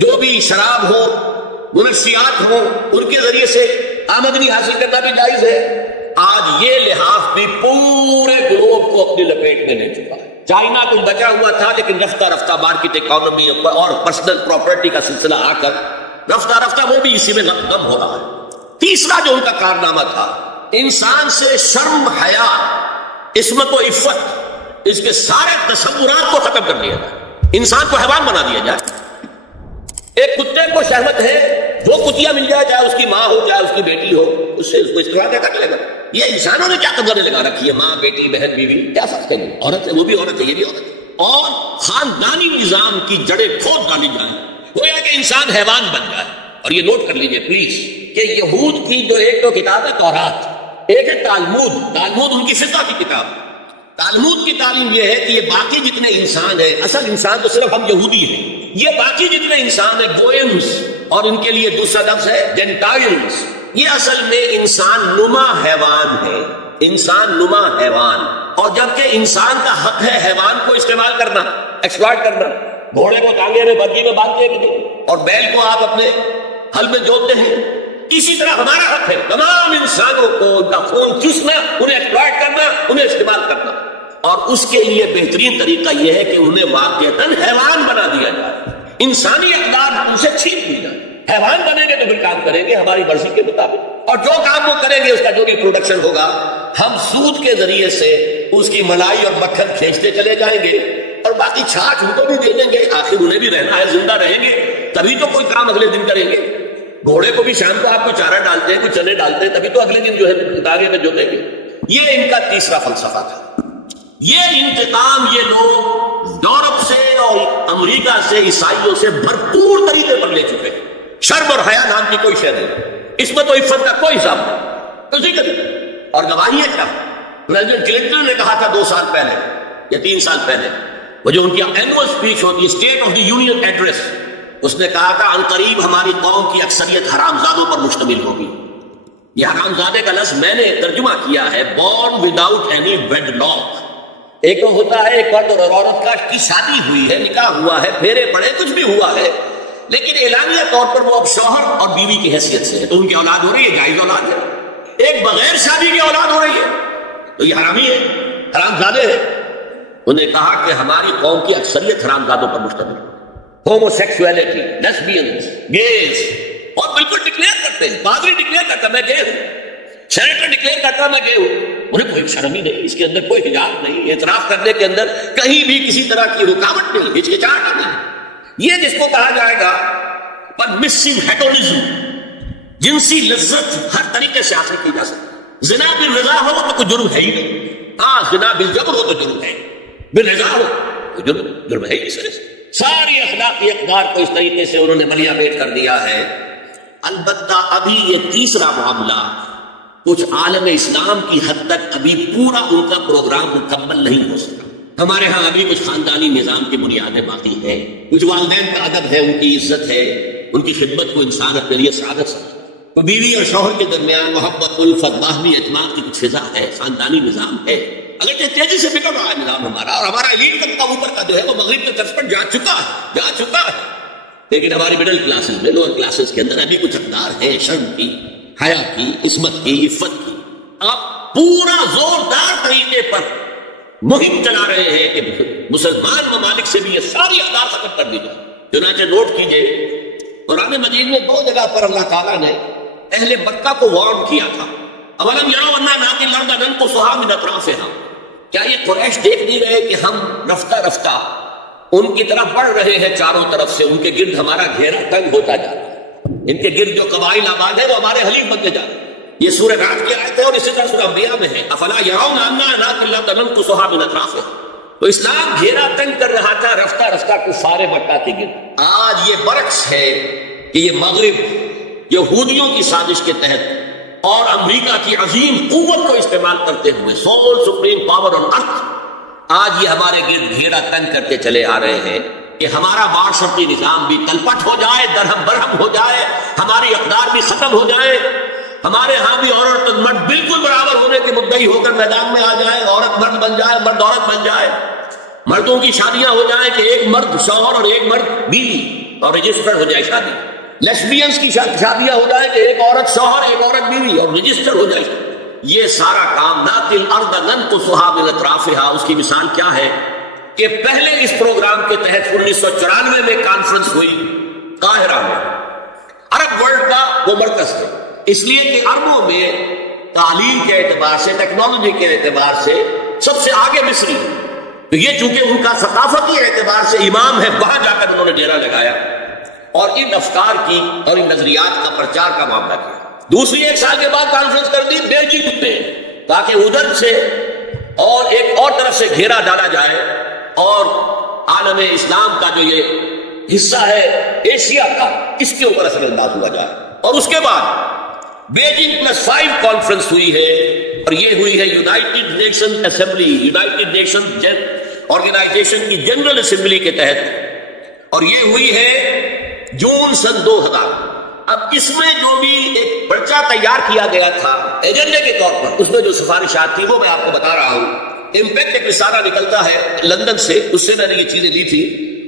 جو بھی شراب ہو، منشیات ہو، ان کے ذریعے سے آمدنی حاصل کرنا بھی جائز ہے۔ آج یہ لحاظ بھی پورے گلوب کو اپنی لپیٹ میں لے چکا ہے۔ چائنا کچھ بچا ہوا تھا، لیکن رفتہ رفتہ مارکیٹ اکانومی اور پرسنل پراپرٹی کا سلسلہ آ کر رفتہ رفتہ وہ بھی اسی میں کم ہو رہا ہے۔ تیسرا جو ان کا کارنامہ تھا، انسان سے شرم، حیا، عصمت و عفت، اس کے سارے تصورات کو ختم کر دیا جائے، انسان کو حیوان بنا دیا جائے۔ ایک کتے کو شہوت ہے، جو کتیا مل جائے، چاہے اس کی ماں ہو چاہے اس کی بیٹی ہو، اس سے اس کو استعمال کیا کرے گا؟ یہ انسانوں نے کیا قدریں لگا رکھی ہے، ماں، بیٹی، بہن، بیوی، کیا فرق ہے؟ عورت ہے، وہ بھی عورت ہے، یہ بھی عورت ہے۔ اور خاندانی نظام کی جڑیں کھود ڈالی جائیں، وہ یہ کہ انسان حیوان بن جائے۔ اور یہ نوٹ کر لیجئے پلیز کہ یہود کی جو ایک تو کتاب ہے تورات، ایک ہے تالمود۔ تالمود ان کی فقہ کی کتاب۔ تالمود کی تعلیم یہ ہے کہ یہ باقی جتنے انسان ہیں، اصل انسان تو صرف ہم یہودی ہیں، یہ باقی جتنے انسان ہیں گوئنز، اور ان کے لیے دوسرا لفظ ہے جینٹائلز، یہ اصل میں انسان نما حیوان ہے، انسان نما حیوان۔ اور جبکہ انسان کا حق ہے حیوان کو استعمال کرنا، ایکسپلائٹ کرنا۔ گھوڑے کو ٹانگے میں بدی میں باندھتے ہیں اور بیل کو آپ اپنے ہل میں جوتتے ہیں، اسی طرح ہمارا حق ہے تمام انسانوں کو ان کا خون چوسنا، انہیں ایکسپلائٹ کرنا، انہیں استعمال کرنا۔ اور اس کے لیے بہترین طریقہ یہ ہے کہ انہیں واقعتاً حیوان بنا دیا جائے، انسانی اقدار ان سے چھین دی جائے۔ حیوان بنیں گے تو پھر کام کریں گے ہماری مرضی کے مطابق، اور جو کام وہ کریں گے اس کا جو بھی پروڈکشن ہوگا ہم سود کے ذریعے سے اس کی ملائی اور مکھن کھینچتے چلے جائیں گے، اور باقی چھاچ ان کو بھی دے دیں گے۔ آخر انہیں بھی رہنا ہے، زندہ رہیں گے تبھی تو کوئی کام اگلے دن کریں گے۔ گھوڑے کو بھی شام کو آپ کو چارہ ڈالتے ہیں، کچھ چنے ڈالتے ہیں، تبھی تو اگلے دن جو ہے داغے میں جو دیں گے۔ یہ ان کا تیسرا فلسفہ تھا۔ یہ انتقام یہ لوگ یورپ سے اور امریکہ سے، عیسائیوں سے بھرپور طریقے پر لے چکے ہیں۔ شرم اور حیا نام کی کوئی شے نہیں، عصمت و عفت کا کوئی حساب نہیں، اسی طرح۔ اور گواہی ہے کیا؟ پریزیڈنٹ کلنٹن نے کہا تھا 2 سال پہلے یا 3 سال پہلے، وہ جو ان کی اینوئل اسپیچ ہوتی ہے، state of the union address, اس نے کہا تھا عنقریب ہماری قوم کی اکثریت حرامزادوں پر مشتمل ہوگی۔ یہ حرامزادے کا لفظ میں نے ترجمہ کیا ہے born without any wedlock۔ ایک تو ہوتا ہے ایک مرد اور عورت کی شادی ہوئی ہے، نکاح ہوا ہے، پھیرے پڑے، کچھ بھی ہوا ہے، لیکن اعلانیہ طور پر وہ اب شوہر اور بیوی کی حیثیت سے ہے، تو ان کی اولاد ہو رہی ہے، جائز اولاد ہے۔ ایک بغیر شادی کی اولاد ہو رہی ہے تو یہ حرامی ہے، حرامزادے ہیں۔ انہیں کہا کہ ہماری قوم کی اکثریت حرامزادوں پر مشتمل ہے، ہومو سیکسولیٹی، لیسبینز، گیز، اور بالکل ڈکلیئر کرتے ہیں۔ پادری ڈکلیئر کرتا میں گے ہوں، سینیٹر ڈکلیئر کرتا میں گے ہوں، انہیں کوئی شرم ہی نہیں، اس کے اندر کوئی حجاب نہیں، اعتراف کرنے کے اندر کہیں بھی کسی طرح کی رکاوٹ نہیں، ہچکچاہٹ نہیں۔ یہ جس کو کہا جائے گا پرمیسو ہیڈونزم، جنسی لذت ہر طریقے سے حاصل کی جا سکتی۔ زنا بالرضا ہو تو کوئی جرم ہے ہی نہیں، ہاں زنا بالجبر ہو تو جرم ہے، بالرضا ہو تو جرم ہے ہی نہیں۔ ساری اخلاقی اقدار کو اس طریقے سے انہوں نے ملیا بیٹ کر دیا ہے۔ البتہ ابھی یہ تیسرا معاملہ کچھ عالم اسلام کی حد تک ابھی پورا ان کا پروگرام مکمل نہیں ہو سکا۔ ہمارے ہاں ابھی کچھ خاندانی نظام کی بنیادیں باقی ہیں، کچھ والدین کا ادب ہے، ان کی عزت ہے، ان کی خدمت کو انسان اپنے لیے سعادت سمجھتا ہے، بیوی اور شوہر کے درمیان محبت، الفت، باہمی اعتماد کی کچھ فضا ہے، خاندانی نظام ہے۔ اگر تیزی سے بگڑ رہا ہے نظام ہمارا، اور ہمارا ایلیٹ کا اوپر کا جو ہے وہ مغرب کے طرف پر جا چکا ہے، لیکن ہماری مڈل کلاسز میں، لوور کلاسز کے اندر ابھی کچھ اقدار ہے شرم کی، حیا کی، عصمت کی، عفت کی۔ آپ پورا زوردار طریقے پر مہم چلا رہے ہیں کہ مسلمان ممالک سے بھی یہ ساری اقدار ختم کر دی جائے۔ چنانچہ نوٹ کیجئے قرآن مجید میں 2 جگہ پر اللہ تعالیٰ نے اہل مکہ کو وارن کیا تھا۔ اولم یروا انا ناتی الارض ننقصها من اطرافها، کیا یہ قریش دیکھ نہیں رہے کہ ہم رفتہ رفتہ ان کی طرف بڑھ رہے ہیں، چاروں طرف سے ان کے گرد ہمارا گھیرا تنگ ہوتا جا رہا ہے، ان کے گرد جو قبائل آباد ہیں وہ ہمارے حلیف بنتے جا رہے ہیں۔ یہ سورہ رات کی آیت ہے اور اسی طرح سورہ انبیاء میں ہے، افلا یرون انا ناتی الارض ننقصها من اطرافها۔ تو اسلام گھیرا تنگ کر رہا تھا رفتہ رفتہ کفار مکہ کے گرد۔ آج یہ برعکس ہے کہ یہ مغرب یہودیوں کی سازش کے تحت اور امریکہ کی عظیم قوت کو استعمال کرتے ہوئے، سول سپریم پاور آن ارتھ، آج یہ ہمارے گرد گھیرا تنگ کرتے چلے آ رہے ہیں کہ ہمارا معاشرتی نظام بھی تلپٹ ہو جائے، درہم برہم ہو جائے، ہماری اقدار بھی ختم ہو جائے، ہمارے ہاں بھی عورت اور مرد بالکل برابر ہونے کے مدعی ہو کر میدان میں آ جائے، عورت مرد بن جائے، مرد عورت بن جائے، مردوں کی شادیاں ہو جائیں کہ ایک مرد شوہر اور ایک مرد بیوی، اور رجسٹر ہو جائے شادی. لیسبینز کی شادیاں ہو جائے کہ ایک عورت شوہر ایک عورت بیوی اور رجسٹر ہو جائے. یہ سارا کام ناطل الارض ننقصها من اطرافها. اس کی مثال کیا ہے کہ پہلے اس پروگرام کے تحت 1994 میں کانفرنس ہوئی قاہرہ میں. عرب ورلڈ کا وہ مرکز ہے، اس لیے کہ عربوں میں تعلیم کے اعتبار سے، ٹیکنالوجی کے اعتبار سے سب سے آگے مصری. تو یہ چونکہ ان کا ثقافتی اعتبار سے امام ہے، وہاں جا کر انہوں نے ڈیرا لگایا اور ان افکار کی اور ان نظریات کا پرچار کا معاملہ کیا. دوسری 1 سال کے بعد کانفرنس کر دی بیجنگ میں، تاکہ ادھر سے اور ایک اور طرف سے گھیرا ڈالا جائے اور عالم اسلام کا جو یہ حصہ ہے ایشیا کا، اس کے اوپر اثر انداز ہوا جائے. اور اس کے بعد بیجنگ +5 کانفرنس ہوئی ہے، اور یہ ہوئی ہے United Nation Assembly, United Nation Organisation کی جنرل اسمبلی کے تحت، اور یہ ہوئی ہے جون سن 2000. اب اس میں جو بھی ایک پرچہ تیار کیا گیا تھا ایجنڈے کے طور پر، اس میں جو سفارشات تھی وہ میں آپ کو بتا رہا ہوں. امپیکٹ ایک رسالہ نکلتا ہے لندن سے، اس سے میں نے یہ چیزیں لی تھی،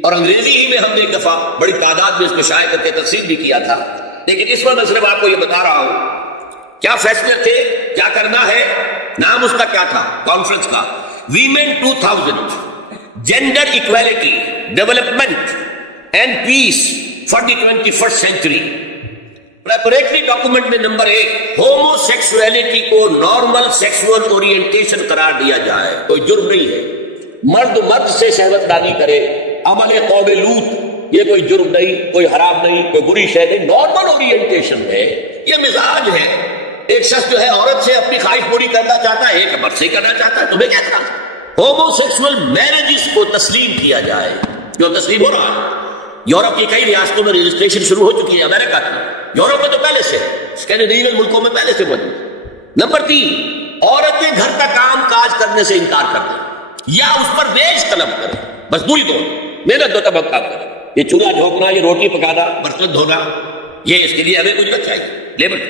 اور انگریزی ہی میں ہم نے ایک دفعہ بڑی تعداد میں اس کو شائع کر کے تفصیل بھی کیا تھا. لیکن اس وقت میں صرف آپ کو یہ بتا رہا ہوں کیا فیصلے تھے، کیا کرنا ہے. نام اس کا کیا تھا کانفرنس کا؟ Women 2000 gender equality development and peace for the 21st century. Preparatory document میں نمبر 1 ہومو سیکسولیٹی کو نارمل سیکسول اورینٹیشن قرار دیا جائے. کوئی جرم نہیں ہے مرد مرد سے شہوت داری کرے، عمل قوم لوط، یہ کوئی جرم نہیں، کوئی حرام نہیں، کوئی بری شے نہیں، نارمل اورینٹیشن ہے. یہ مزاج ہے. ایک شخص جو ہے عورت سے اپنی خواہش پوری کرنا چاہتا ہے، ایک مرد سے کرنا چاہتا ہے، تمہیں کیا کرنا. ہومو سیکسول میرجز کو تسلیم کیا جائے، جو تسلیم ہو رہا ہے. یورپ کی کئی ریاستوں میں رجسٹریشن شروع ہو چکی ہے، امریکہ کی، یورپ میں تو پہلے سے، اسکینڈینیوین ملکوں میں پہلے سے موجود. نمبر 3 عورتیں گھر کا کام کاج کرنے سے انکار کر دیں یا اس پر بیج طلب کریں، مزدوری دو، محنت دو تب کام کریں. یہ چولہا جھونکنا، یہ روٹی پکانا، برتن دھونا، یہ اس کے لیے ہمیں کچھ چاہیے، لیبر.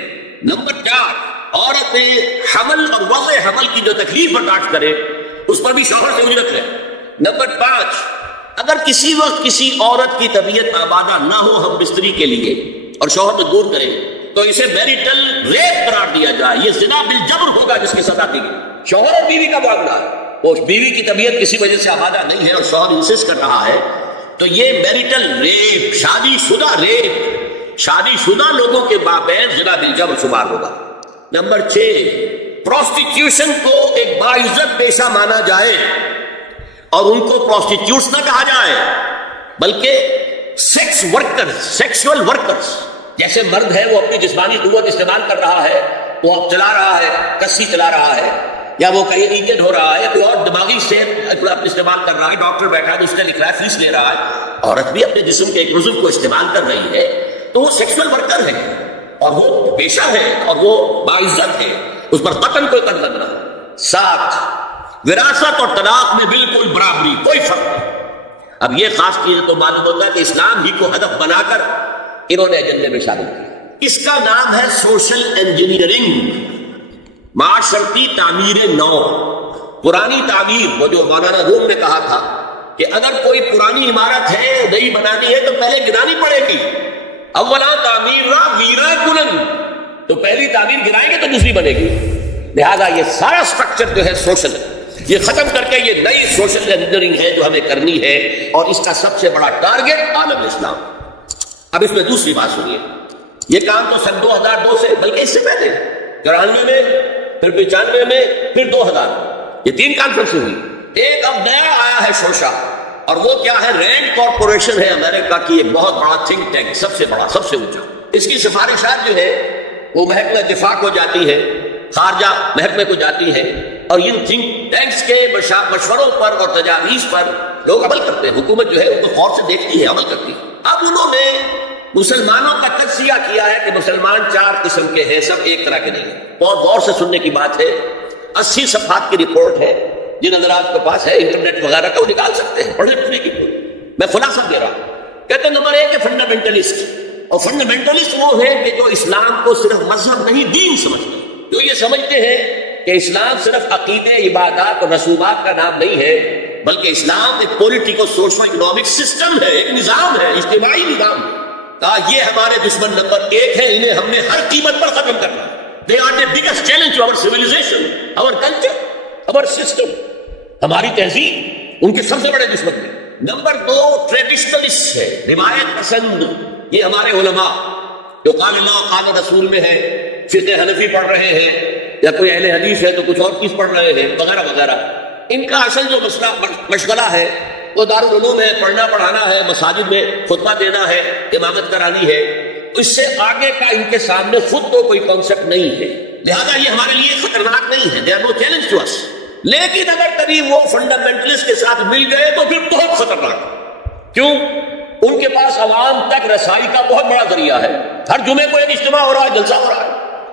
نمبر 4 عورتیں حمل اور وضع حمل کی جو تکلیف برداشت کرے اس پر بھی شوہر سے اجرت ہے. نمبر 5 اگر کسی وقت کسی عورت کی طبیعت آبادہ نہ ہو ہم بستری کے لیے اور شوہر مجبور کرے تو اسے میریٹل ریپ قرار دیا جائے. یہ زنا بالجبر ہوگا جس کی سزا دی گئی. شوہر اور بیوی کا معاملہ ہے، وہ بیوی کی طبیعت کسی وجہ سے آبادہ نہیں ہے اور شوہر انسسٹ کر رہا ہے تو یہ میریٹل ریپ، شادی شدہ ریپ، شادی شدہ لوگوں کے مابین زنا بالجبر شمار ہوگا. نمبر 6 پروسٹیٹیوشن کو ایک باعزت پیشہ مانا جائے اور ان کو پروسٹیٹیوٹس نہ کہا جائے بلکہ سیکس ورکرز، سیکسول ورکرز. جیسے مرد ہے وہ اپنی جسمانی قوت استعمال کر رہا ہے، وہ چلا رہا ہے، کسی چلا رہا ہے، یا وہ کہیں انجن ہو رہا ہے، یا کوئی اور دماغی سے استعمال کر رہا ہے، ڈاکٹر بیٹھا ہے اس نے لکھ رہا ہے، فیس لے رہا ہے. عورت بھی اپنے جسم کے ایک عضو کو استعمال کر رہی ہے تو وہ سیکسول ورکر ہے اور وہ پیشہ ہے اور وہ باعزت ہے، اس پر قتل کوئی قتل کرنا. 7 وراثت اور طلاق میں بالکل برابری، کوئی فرق نہیں. اب یہ خاص چیز تو معلوم ہوتا ہے کہ اسلام ہی کو ہدف بنا کر انہوں نے ایجنڈے میں شامل کیا. اس کا نام ہے سوشل انجینئرنگ، معاشرتی تعمیر نو. پرانی تعمیر، وہ جو مولانا روم نے کہا تھا کہ اگر کوئی پرانی عمارت ہے نئی بنانی ہے تو پہلے گرانی پڑے گی. اولا تعمیر را ویرا کلن، تو پہلی تعمیر گرائیں گے تو دوسری بنے گی. لہذا یہ سارا سٹرکچر جو ہے سوشل، یہ ختم کر کے یہ نئی سوشل انجینئرنگ ہے جو ہمیں کرنی ہے، اور اس کا سب سے بڑا ٹارگٹ عالم اسلام. اب اس میں دوسری بات سنیے، یہ کام تو سن 2002 سے، بلکہ اس سے پہلے 94 میں، پھر 95 میں، پھر 2000، یہ 3 کانفرنسیں ہوئی. ایک اب نیا آیا ہے شوشا، اور وہ کیا ہے؟ رینڈ کارپوریشن ہے امریکہ کی ایک بہت بڑا تھنک ٹینک، سب سے بڑا، سب سے اونچا. اس کی سفارشات جو ہے وہ محکمہ دفاع کو جاتی ہے، خارجہ محکمے کو جاتی ہے، اور ان تھنک ٹینکس کے مشوروں پر اور تجاویز پر لوگ عمل کرتے ہیں. حکومت جو ہے ان کو غور سے دیکھتی ہے، عمل کرتی ہے. اب انہوں نے مسلمانوں کا تجزیہ کیا ہے کہ مسلمان 4 قسم کے ہیں، سب ایک طرح کے نہیں ہیں. بہت غور سے سننے کی بات ہے. 80 صفحات کی رپورٹ ہے، جن حضرات کے پاس ہے انٹرنیٹ وغیرہ کا وہ نکال سکتے ہیں، پڑھنے پڑھنے کی. میں خلاصہ دے رہا ہوں. کہتے ہیں نمبر 1 ہے فنڈامنٹلسٹ. اور فنڈامنٹلسٹ وہ ہے کہ جو اسلام کو صرف مذہب نہیں دین سمجھتے ہیں، جو یہ سمجھتے ہیں کہ اسلام صرف عقیدے، عبادات اور رسومات کا نام نہیں ہے بلکہ اسلام ایک پولیٹیکو سوشو اکنامک سسٹم ہے، ایک نظام ہے، اجتماعی نظام ہے۔ کہا یہ ہمارے دشمن نمبر 1 ہے، انہیں ہم نے ہر قیمت پر ختم کرنا ہے۔ They are the biggest challenge to our civilization, our culture, our system. ہماری تہذیب ان کے سب سے بڑے دشمن ہیں۔ نمبر 2 ٹریڈیشنلسٹ ہے، روایت پسند۔ یہ ہمارے علماء جو قال اللہ قال رسول میں ہے، فقہ حنفی پڑھ رہے ہیں یا کوئی اہل حدیث ہے تو کچھ اور چیز پڑھ رہے ہیں وغیرہ وغیرہ، ان کا اصل جو مسئلہ مشغلہ ہے وہ دارالعلوم ہے، پڑھنا پڑھانا ہے، مساجد میں خطبہ دینا ہے، امامت کرانی ہے۔ اس سے آگے کا ان کے سامنے خود تو کوئی کانسیپٹ نہیں ہے، لہذا یہ ہمارے لیے خطرناک نہیں ہے، they are no challenge to us. لیکن اگر کبھی وہ فنڈامنٹلسٹ کے ساتھ مل گئے تو پھر بہت خطرناک۔ کیوں؟ ان کے پاس عوام تک رسائی کا بہت بڑا ذریعہ ہے۔ ہر جمعے کو ایک اجتماع ہو رہا ہے، جلسہ ہو رہا ہے،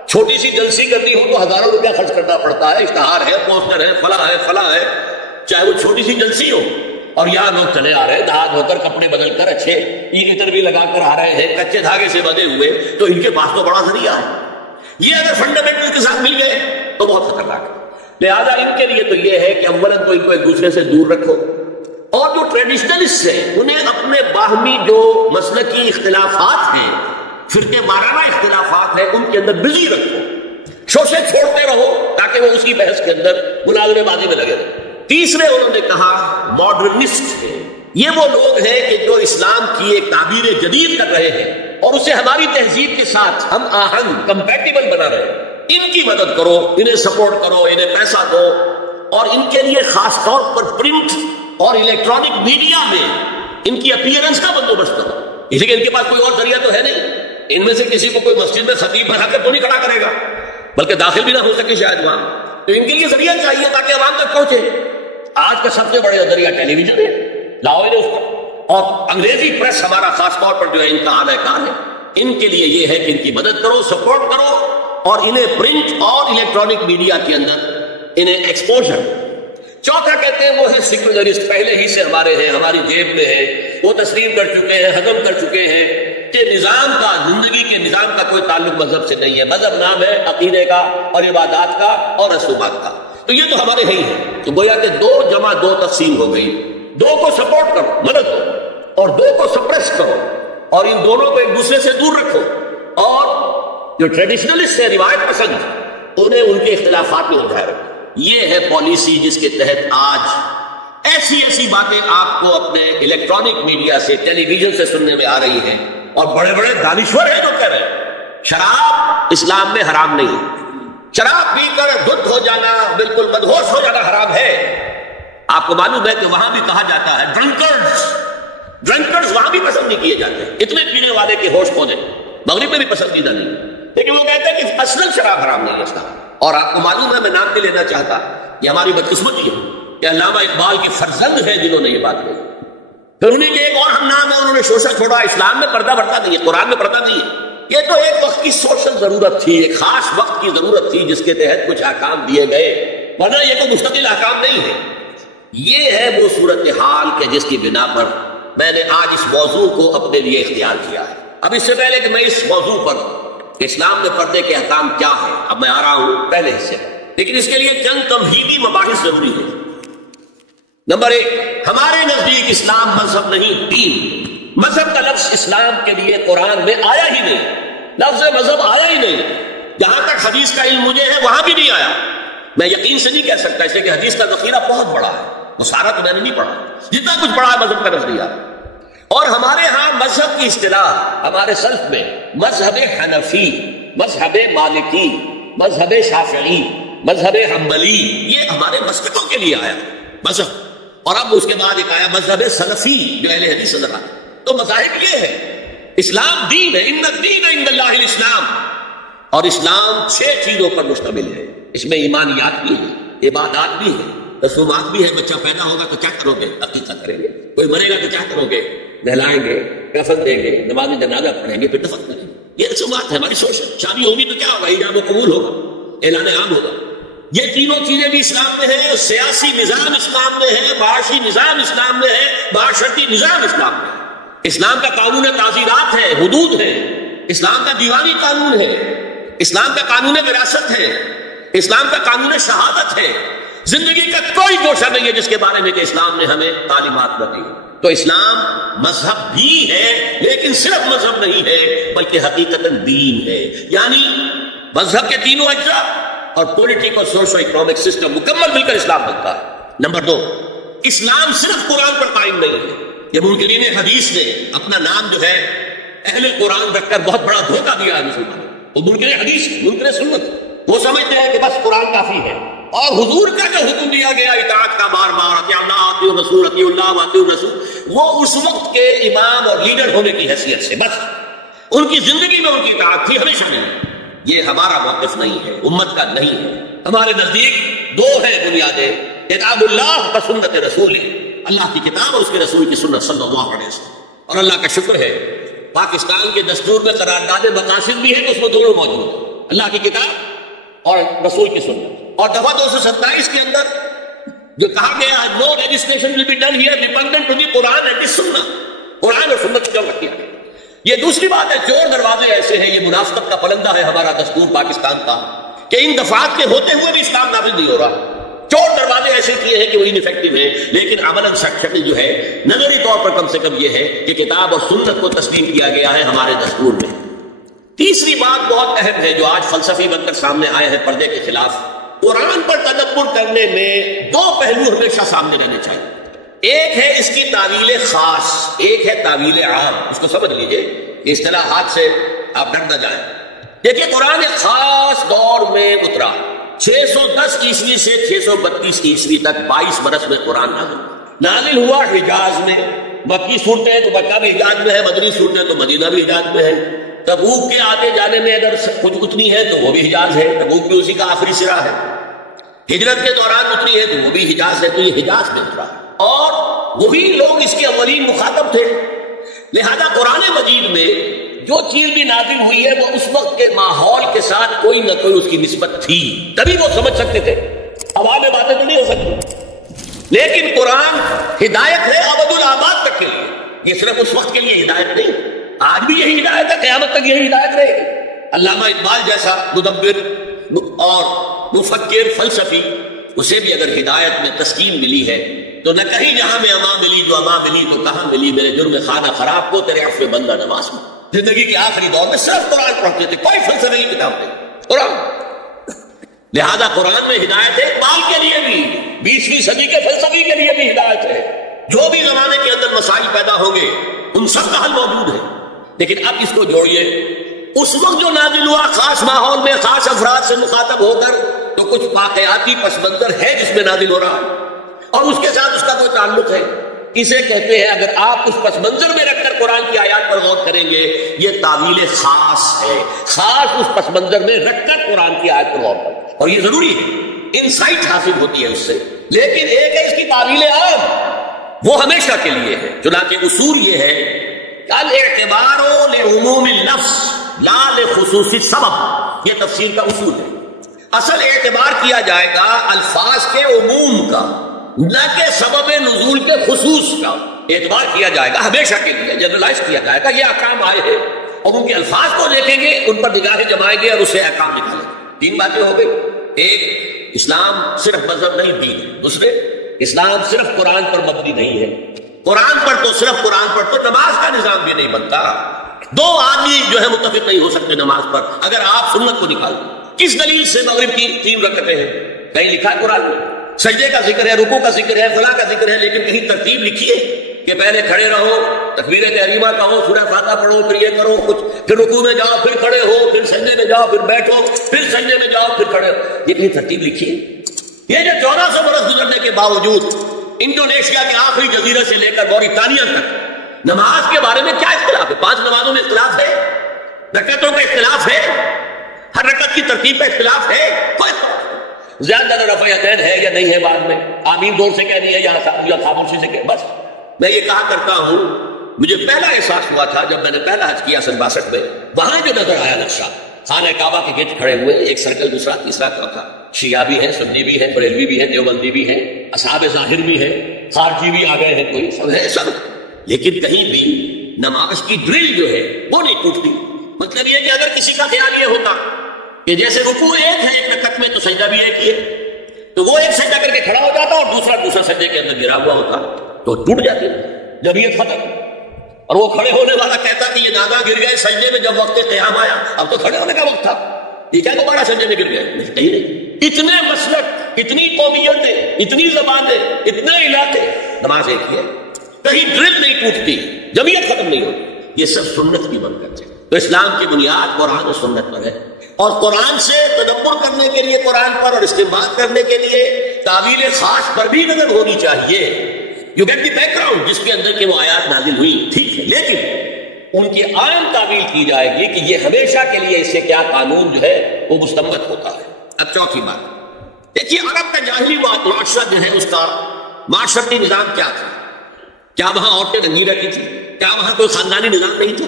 چھوٹی سی جلسی کرنی ہو تو ہزاروں روپیہ خرچ کرنا پڑتا ہے، اشتہار ہے، پوسٹر ہے، فلاں ہے، چاہے وہ چھوٹی سی جلسی ہو۔ اور یہاں لوگ چلے آ رہے ہیں دھات ہو کر، کپڑے بدل کر، اچھے عطر بھی لگا کر آ رہے ہیں، کچے دھاگے سے بندھے ہوئے، تو ان کے پاس تو بڑا ذریعہ ہے۔ یہ اگر فنڈامنٹل کے ساتھ مل گئے تو بہت خطرناک ہے۔ لہٰذا ان کے لیے تو یہ ہے کہ اولاً تو ان کو ایک دوسرے سے دور رکھو، اور جو ٹریڈیشنلسٹ ہیں انہیں اپنے باہمی جو مسلکی اختلافات ہیں، فرقے وارانہ اختلافات ہیں، ان کے اندر بزی رکھو، شوشے چھوڑتے رہو تاکہ وہ اسی بحث کے اندر مناظرے بازی میں لگے رہے۔ تیسرے انہوں نے کہا ماڈرنسٹ ہیں، یہ وہ لوگ ہیں کہ جو اسلام کی ایک تعبیر جدید کر رہے ہیں اور اسے ہماری تہذیب کے ساتھ ہم آہنگ کمپیٹیبل بنا رہے ہیں۔ ان کی مدد کرو، انہیں سپورٹ کرو، انہیں پیسہ دو، اور ان کے لیے خاص طور پر پرنٹ اور الیکٹرانک میڈیا میں ان کی اپیئرنس کا بندوبست کرو، اس لیے کہ ان کے پاس کوئی اور ذریعہ تو ہے نہیں۔ ان میں سے کسی کو کوئی مسجد میں خطیب بنا کر تو نہیں کھڑا کرے گا، بلکہ داخل بھی نہ ہو سکے شاید وہاں، تو ان کے لیے ذریعہ چاہیے تاکہ عوام تک پہنچے۔ آج کا سب سے بڑا ذریعہ ٹیلی ویژن ہے، لاؤ انہیں اس کو، اور انگریزی پریس ہمارا خاص طور پر جو ہے ان کا اعلی کار ہے۔ ان کے لیے یہ ہے کہ ان کی مدد کرو، سپورٹ کرو، اور انہیں پرنٹ اور الیکٹرانک میڈیا کے اندر انہیں ایکسپوجر۔ چوتھا کہتے ہیں وہ ہے سیکولرسٹ، پہلے ہی سے ہمارے ہیں، ہماری جیب میں ہے، وہ تسلیم کر چکے ہیں، ہضم کر چکے ہیں کہ نظام کا، زندگی کے نظام کا کوئی تعلق مذہب سے نہیں ہے، مذہب نام ہے عقیدے کا اور عبادات کا اور رسومات کا، تو یہ تو ہمارے ہی ہیں۔ تو گویا کہ 2 جمع 2 تقسیم ہو گئی، 2 کو سپورٹ کرو، مدد کرو، اور 2 کو سپریس کرو، اور ان دونوں کو ایک دوسرے سے دور رکھو، اور جو ٹریڈیشنلسٹ ہے، روایت پسند، انہیں ان کے اختلافات میں الجھائے رکھو۔ یہ ہے پالیسی جس کے تحت آج ایسی باتیں آپ کو اپنے الیکٹرانک میڈیا سے، ٹیلی ویژن سے سننے میں آ رہی ہیں، اور بڑے بڑے دانشور ہیں جو کہہ رہے ہیں شراب اسلام میں حرام نہیں، شراب پی کر دھت ہو جانا، بالکل مدہوش ہو جانا حرام ہے۔ آپ کو معلوم ہے کہ وہاں بھی کہا جاتا ہے ڈرنکرز وہاں بھی پسند نہیں کیے جاتے، اتنے پینے والے کے ہوش کھو دیں، مغرب میں بھی پسندیدہ نہیں، لیکن وہ کہتے ہیں کہ اصل شراب حرام نہیں ہے اسلام۔ اور آپ کو معلوم ہے، میں نام نہیں لینا چاہتا، یہ ہماری بدقسمتی ہے کہ علامہ اقبال کے فرزند ہیں جنہوں نے یہ بات کہی، پھر انہیں کے ایک اور ہم نام ہے، انہوں نے شوشہ چھوڑا، اسلام میں پردہ بڑھتا نہیں ہے، قرآن میں پردہ نہیں ہے۔ یہ تو ایک وقت کی سوشل ضرورت تھی، ایک خاص وقت کی ضرورت تھی جس کے تحت کچھ احکام دیے گئے، ورنہ یہ کوئی مستقل احکام نہیں ہے۔ یہ ہے وہ صورتحال کہ جس کی بنا پر میں نے آج اس موضوع کو اپنے لیے اختیار کیا ہے۔ اب اس سے پہلے کہ میں اس موضوع پر اسلام میں پردے کے احکام کیا ہے، اب میں آ رہا ہوں پہلے حصے، لیکن اس کے لیے چند تمہیدی مباحث ضروری ہے۔ نمبر 1، ہمارے نزدیک اسلام مذہب نہیں، دین۔ مذہب کا لفظ اسلام کے لیے قرآن میں آیا ہی نہیں، لفظ مذہب آیا ہی نہیں، جہاں تک حدیث کا علم مجھے ہے وہاں بھی نہیں آیا۔ میں یقین سے نہیں کہہ سکتا، اس لیے کہ حدیث کا ذخیرہ بہت بڑا ہے، وہ سارا تو میں نے نہیں پڑھا، جتنا کچھ پڑھا ہے مذہب کا نظریہ۔ اور ہمارے ہاں مذہب کی اصطلاح ہمارے سلف میں مذہب حنفی، مذہب مالکی، مذہب شافعی، مذہب حنبلی، یہ ہمارے مسلکوں کے لیے آیا مذہب، اور اب اس کے بعد ایک آیا مذہب سلفی جو اہل حدیث سے رہا۔ تو مذاہب یہ ہے، اسلام دین ہے، ان الدین عند اللہ الاسلام، اور اسلام 6 چیزوں پر مشتمل ہے۔ اس میں ایمانیات بھی ہے، عبادات بھی ہے، رسومات بھی ہے۔ بچہ پیدا ہوگا تو کیا کرو گے؟ عقیقہ کریں گے۔ کوئی مرے گا تو کیا کرو گے؟ نہلائیں گے، کفن دیں گے، نماز جنازہ پڑھیں گے، پھر دفن کریں گے۔ یہ رسومات ہے ہماری سوچ۔ شادی ہوگی تو کیا ہوگا؟ ایجاب و قبول ہوگا، اعلان عام ہوگا۔ یہ تینوں چیزیں بھی اسلام میں ہیں، سیاسی نظام اسلام میں ہے، معاشی نظام اسلام میں ہے، معاشرتی نظام اسلام میں ہے۔ اسلام کا قانون تعزیرات ہے، حدود ہے، اسلام کا دیوانی قانون ہے، اسلام کا قانون وراثت ہے، اسلام کا قانون شہادت ہے، زندگی کا کوئی گوشہ نہیں ہے جس کے بارے میں کہ اسلام نے ہمیں تعلیمات نہ دی۔ تو اسلام مذہب بھی ہے، لیکن صرف مذہب نہیں ہے بلکہ حقیقتاً دین ہے، یعنی مذہب کے تینوں اجزاء اور پولیٹک اور سوشو اکنامک سسٹم مکمل مل کر اسلام بنتا ہے۔ نمبر 2، اسلام صرف قرآن پر قائم نہیں ہے۔ یہ منکرین حدیث نے اپنا نام جو ہے اہل قرآن رکھ کر بہت بڑا دھوکہ دیا ہے مسلمانوں کو۔ وہ منکر حدیث، منکر سنت، وہ سمجھتے ہیں کہ بس قرآن کافی ہے، اور حضور کا جو حکم دیا گیا اطاعت کا بار بار، اطیعوا اللہ واطیعوا الرسول، اطیعوا اللہ واطیعوا الرسول، وہ اس وقت کے امام اور لیڈر ہونے کی حیثیت سے بس ان کی زندگی میں ان کی اطاعت تھی، ہمیشہ نہیں۔ یہ ہمارا موقف نہیں ہے، امت کا نہیں ہے۔ ہمارے نزدیک دو ہیں بنیادیں، کتاب اللہ و سنت رسول، اللہ کی کتاب اور اس کے رسول کی سنت صلی اللہ علیہ وسلم۔ اور اللہ کا شکر ہے پاکستان کے دستور میں قرارداد مقاصد بھی ہے تو اس میں دونوں موجود ہیں، اللہ کی کتاب اور رسول کی سنت۔ اور دفعہ 227 کے اندر جو کہا گیا ہے no legislation will be done here dependent to the Quran and the Sunnah, قرآن اور سنت کی جمع کیا۔ یہ دوسری بات ہے، چور دروازے ایسے ہیں، یہ منافقت کا پلندہ ہے ہمارا دستور پاکستان کا، کہ ان دفعات کے ہوتے ہوئے بھی اسلام نافذ نہیں ہو رہا۔ چور دروازے ایسے کیے ہیں کہ وہ انفیکٹو ہیں، لیکن عملاً شکل جو ہے نظری طور پر کم سے کم یہ ہے کہ کتاب اور سنت کو تسلیم کیا گیا ہے ہمارے دستور میں۔ تیسری بات بہت اہم ہے جو آج فلسفی بن کر سامنے آئے ہیں پردے کے خلاف، قرآن پر تدبر کرنے میں دو پہلو ہمیشہ سامنے رہنے چاہیے۔ ایک ہے اس کی تعویل خاص، ایک ہے تعویل عام۔ اس کو سمجھ لیجئے، اصطلاحات سے آپ ڈر نہ جائیں۔ دیکھیے قرآن ایک خاص دور میں اترا، 610 عیسوی سے 632 عیسوی تک 22 برس میں قرآن نازل ہوا حجاز میں۔ مکی صورتیں ہیں تو مکہ بھی حجاز میں ہے، مدنی صورتیں تو مدینہ بھی حجاز میں ہے۔ تبوک کے آتے جانے میں اگر کچھ اتنی ہے تو وہ بھی حجاز ہے، تبوک بھی اسی کا آخری سرا ہے۔ ہجرت کے دوران اتنی ہے تو وہ بھی حجاز ہے، تو یہ حجاز میں اترا، اور وہی لوگ اس کے اولین مخاطب تھے۔ لہذا قرآن مجید میں جو چیز بھی نازل ہوئی ہے وہ اس وقت کے ماحول کے ساتھ کوئی نہ کوئی اس کی نسبت تھی، تبھی وہ سمجھ سکتے تھے۔ ہوا میں باتیں تو نہیں ہو سکتی، لیکن قرآن ہدایت ہے ابد الآباد تک کے لیے، یہ صرف اس وقت کے لیے ہدایت نہیں، آج بھی یہی ہدایت ہے، قیامت تک یہی ہدایت رہے گی۔ علامہ اقبال جیسا مدبر اور مفکر فلسفی، اسے بھی اگر ہدایت میں تسکین ملی ہے تو نہ کہیں جہاں میں اما ملی جو اما ملی تو کہاں ملی میرے جرم خانہ خراب کو تیرے عفو بندہ نواز میں۔ زندگی کے آخری دور میں صرف قرآن پڑھتے تھے، کوئی فلسفے کی کتاب نہیں، قرآن۔ لہذا قرآن میں ہدایت ہے اقبال کے لیے بھی، 20ویں صدی کے فلسفی کے لیے بھی ہدایت ہے۔ جو بھی زمانے کے اندر مسائل پیدا ہوں گے ان سب کا حل موجود ہے۔ لیکن اب اس کو جوڑیے، اس وقت جو نازل ہوا خاص ماحول میں خاص افراد سے مخاطب ہو کر، تو کچھ واقعاتی پس منظر ہے جس میں نازل ہو رہا ہے، اور اس کے ساتھ اس کا کوئی تعلق ہے۔ اسے کہتے ہیں اگر آپ اس پس منظر میں رکھ کر قرآن کی آیات پر غور کریں گے، یہ تعویل خاص ہے، خاص اس پس منظر میں رکھ کر قرآن کی آیت پر غور کریں، اور یہ ضروری ہے، انسائٹ حاصل ہوتی ہے اس سے۔ لیکن ایک ہے اس کی تعویل عام، وہ ہمیشہ کے لیے ہے۔ چنانچہ اصول یہ ہے الاعتبار لعموم اللفظ لا لخصوص السبب، یہ تفسیر کا اصول ہے۔ اصل اعتبار کیا جائے گا الفاظ کے عموم کا، نہ کہ سبب نزول کے خصوص کا اعتبار کیا جائے گا، ہمیشہ کے لیے جنرلائز کیا جائے گا۔ یہ احکام آئے ہیں اور ان کے الفاظ کو دیکھیں گے، ان پر نگاہیں جمائیں گے اور اسے احکام نکالیں گے۔ تین باتیں ہو گئی، ایک اسلام صرف مذہب نہیں دین ہے، دوسرے اسلام صرف قرآن پر مبنی نہیں ہے، قرآن پر تو صرف قرآن پر تو نماز کا نظام بھی نہیں بنتا۔ دو آدمی جو ہے متفق نہیں ہو سکتے نماز پر اگر آپ سنت کو نکال دیں۔ کس دلیل سے مغرب کی 3 رکعتیں ہیں؟ کہیں لکھا ہے قرآن میں؟ سجدے کا ذکر ہے، رکوع کا ذکر ہے، فلاں کا ذکر ہے، لیکن کہیں ترتیب لکھی ہے کہ پہلے کھڑے رہو، تکبیر تحریمہ کہو، سورہ فاتحہ پڑھو، پھر یہ کرو کچھ، پھر رکوع میں جاؤ، پھر کھڑے ہو، پھر سجدے میں جاؤ، پھر بیٹھو، پھر سجدے میں جاؤ، پھر کھڑے ہو، یہ کہیں ترتیب لکھی ہے؟ یہ جو 1400 برس گزرنے کے باوجود انڈونیشیا کے آخری جزیرے سے لے کر موریتانیہ تک نماز کے بارے میں کیا اختلاف ہے؟ 5 نمازوں میں اختلاف ہے، رکعتوں کا اختلاف ہے، ہر رکعت کی ترتیب کا اختلاف ہے، کوئی زیادہ رفعتین ہے یا نہیں ہے، بعد میں آمین زور سے کہہ دیا یا خاموشی سے کہہ۔ بس میں یہ کہا کرتا ہوں، مجھے پہلا احساس ہوا تھا جب میں نے پہلا حج کیا 62 میں، وہاں جو نظر آیا نقشہ، خانہ کعبہ کے گرد کھڑے ہوئے، ایک سرکل، دوسرا، تیسرا، چوتھا، شیعہ بھی ہیں، سنی بھی ہیں، بریلوی بھی ہیں، دیوبندی بھی ہیں، اصحاب ظاہر بھی ہیں، خارجی بھی آ گئے ہیں، کوئی سب ہے سب، لیکن کہیں بھی نماز کی ڈرل جو ہے وہ نہیں ٹوٹتی۔ مطلب یہ کہ اگر کسی کا خیال یہ ہوتا کہ جیسے رکوع ایک ہے ایک رکعت میں تو سجدہ بھی ایک ہی ہے، تو وہ ایک سجدہ کر کے کھڑا ہو جاتا اور دوسرا سجدے کے اندر گرا ہوا ہوتا تو ٹوٹ جاتی جمعیت ختم. اور وہ کھڑے ہونے والا کہتا کہ یہ دادا گر گئے سجدے میں جب وقت قیام آیا, اب تو کھڑے ہونے کا وقت تھا, یہ کیا دوبارہ سجدے میں گر گئے؟ نہیں. اتنے مسلک, اتنی قومیتیں, اتنی زبانیں, اتنے علاقے, نماز ایک ہی ہے, کہیں ڈرل نہیں ٹوٹتی, جمعیت ختم نہیں ہوتی. یہ سب سنت کی برکت ہے. تو اسلام کی بنیاد قرآن و سنت پر ہے, اور قرآن سے تدبر کرنے کے لیے قرآن پر اور استنباط کرنے کے لیے تعویل خاص پر بھی نظر ہونی چاہیے. You get the background جس کے اندر کہ وہ آیات نازل ہوئی, ٹھیک ہے, لیکن ان کی عام تعویل کی جائے گی کہ یہ ہمیشہ کے لیے اس سے کیا قانون جو ہے وہ مستمت ہوتا ہے. اب چوتھی بات دیکھیے, عرب کا جاہلی معاشرہ جو ہے اس کا معاشرتی نظام کیا تھا؟ کیا وہاں عورتیں ننگی رہتی تھی؟ کیا وہاں کوئی خاندانی نظام نہیں تھا؟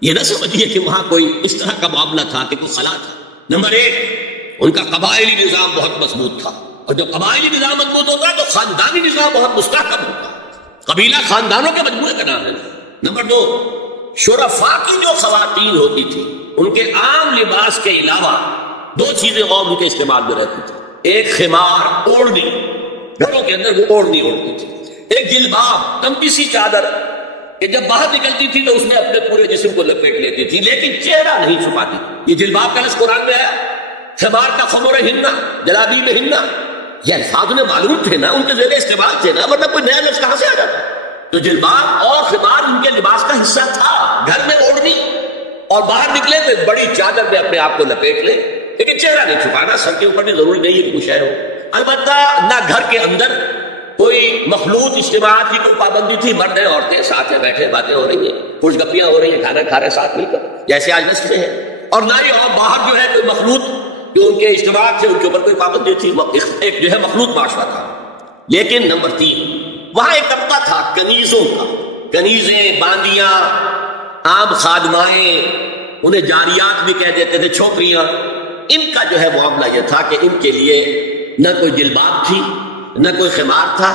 یہ نہ سمجھیے کہ وہاں کوئی اس طرح کا معاملہ تھا کہ کوئی خلا تھا. نمبر ایک, ان کا قبائلی نظام بہت مضبوط تھا, اور جب قبائلی نظام مضبوط ہوتا ہے تو خاندانی نظام بہت مستحکم ہوتا ہے. قبیلہ خاندانوں کے مجموعے کا نام ہے. نمبر دو, شرفاء کی جو خواتین ہوتی تھی ان کے عام لباس کے علاوہ دو چیزیں اور ان کے استعمال میں رہتی تھی. ایک خمار, اوڑھنی, گھروں کے اندر وہ اوڑھنی اوڑھتی تھی. ایک جلباب, لمبی سی چادر کہ جب باہر نکلتی تھی تو اس میں اپنے پورے جسم کو لپیٹ لیتی تھی لیکن چہرہ نہیں چھپاتی. یہ جلباب کا لفظ قرآن میں آیا, خمار کا خمر ہننا, جلابی میں ہننا, یہ الفاظ انہیں معلوم تھے نا, ان کے ذیل استعمال تھے نا, ورنہ کوئی نیا لفظ کہاں سے آ جاتا. تو جلباب اور خمار ان کے لباس کا حصہ تھا. گھر میں اوڑھنی اور باہر نکلے تو بڑی چادر میں اپنے آپ کو لپیٹ لے, لیکن چہرہ نہیں چھپانا. سر کے اوپر بھی ضروری نہیں ہے کہ کچھ ہے ہو. البتہ نہ گھر کے اندر کوئی مخلوط اجتماعات کی کوئی پابندی تھی. مرد ہیں, عورتیں ساتھ میں بیٹھے, باتیں ہو رہی ہیں, خوش گپیاں ہو رہی ہیں, کھانا کھا رہے ساتھ مل کر جیسے آج نسل میں ہے. اور نہ ہی اور باہر جو ہے کوئی مخلوط جو ان کے اجتماعات تھے ان کے اوپر کوئی پابندی تھی. ایک جو ہے مخلوط معاشرہ تھا. لیکن نمبر تین, وہاں ایک طبقہ تھا کنیزوں کا. کنیزیں, باندیاں, عام خادمائیں, انہیں جاریات بھی کہہ دیتے تھے, چھوکریاں. ان کا جو ہے معاملہ یہ تھا کہ ان کے لیے نہ کوئی جلباب تھی, نہ کوئی خمار تھا.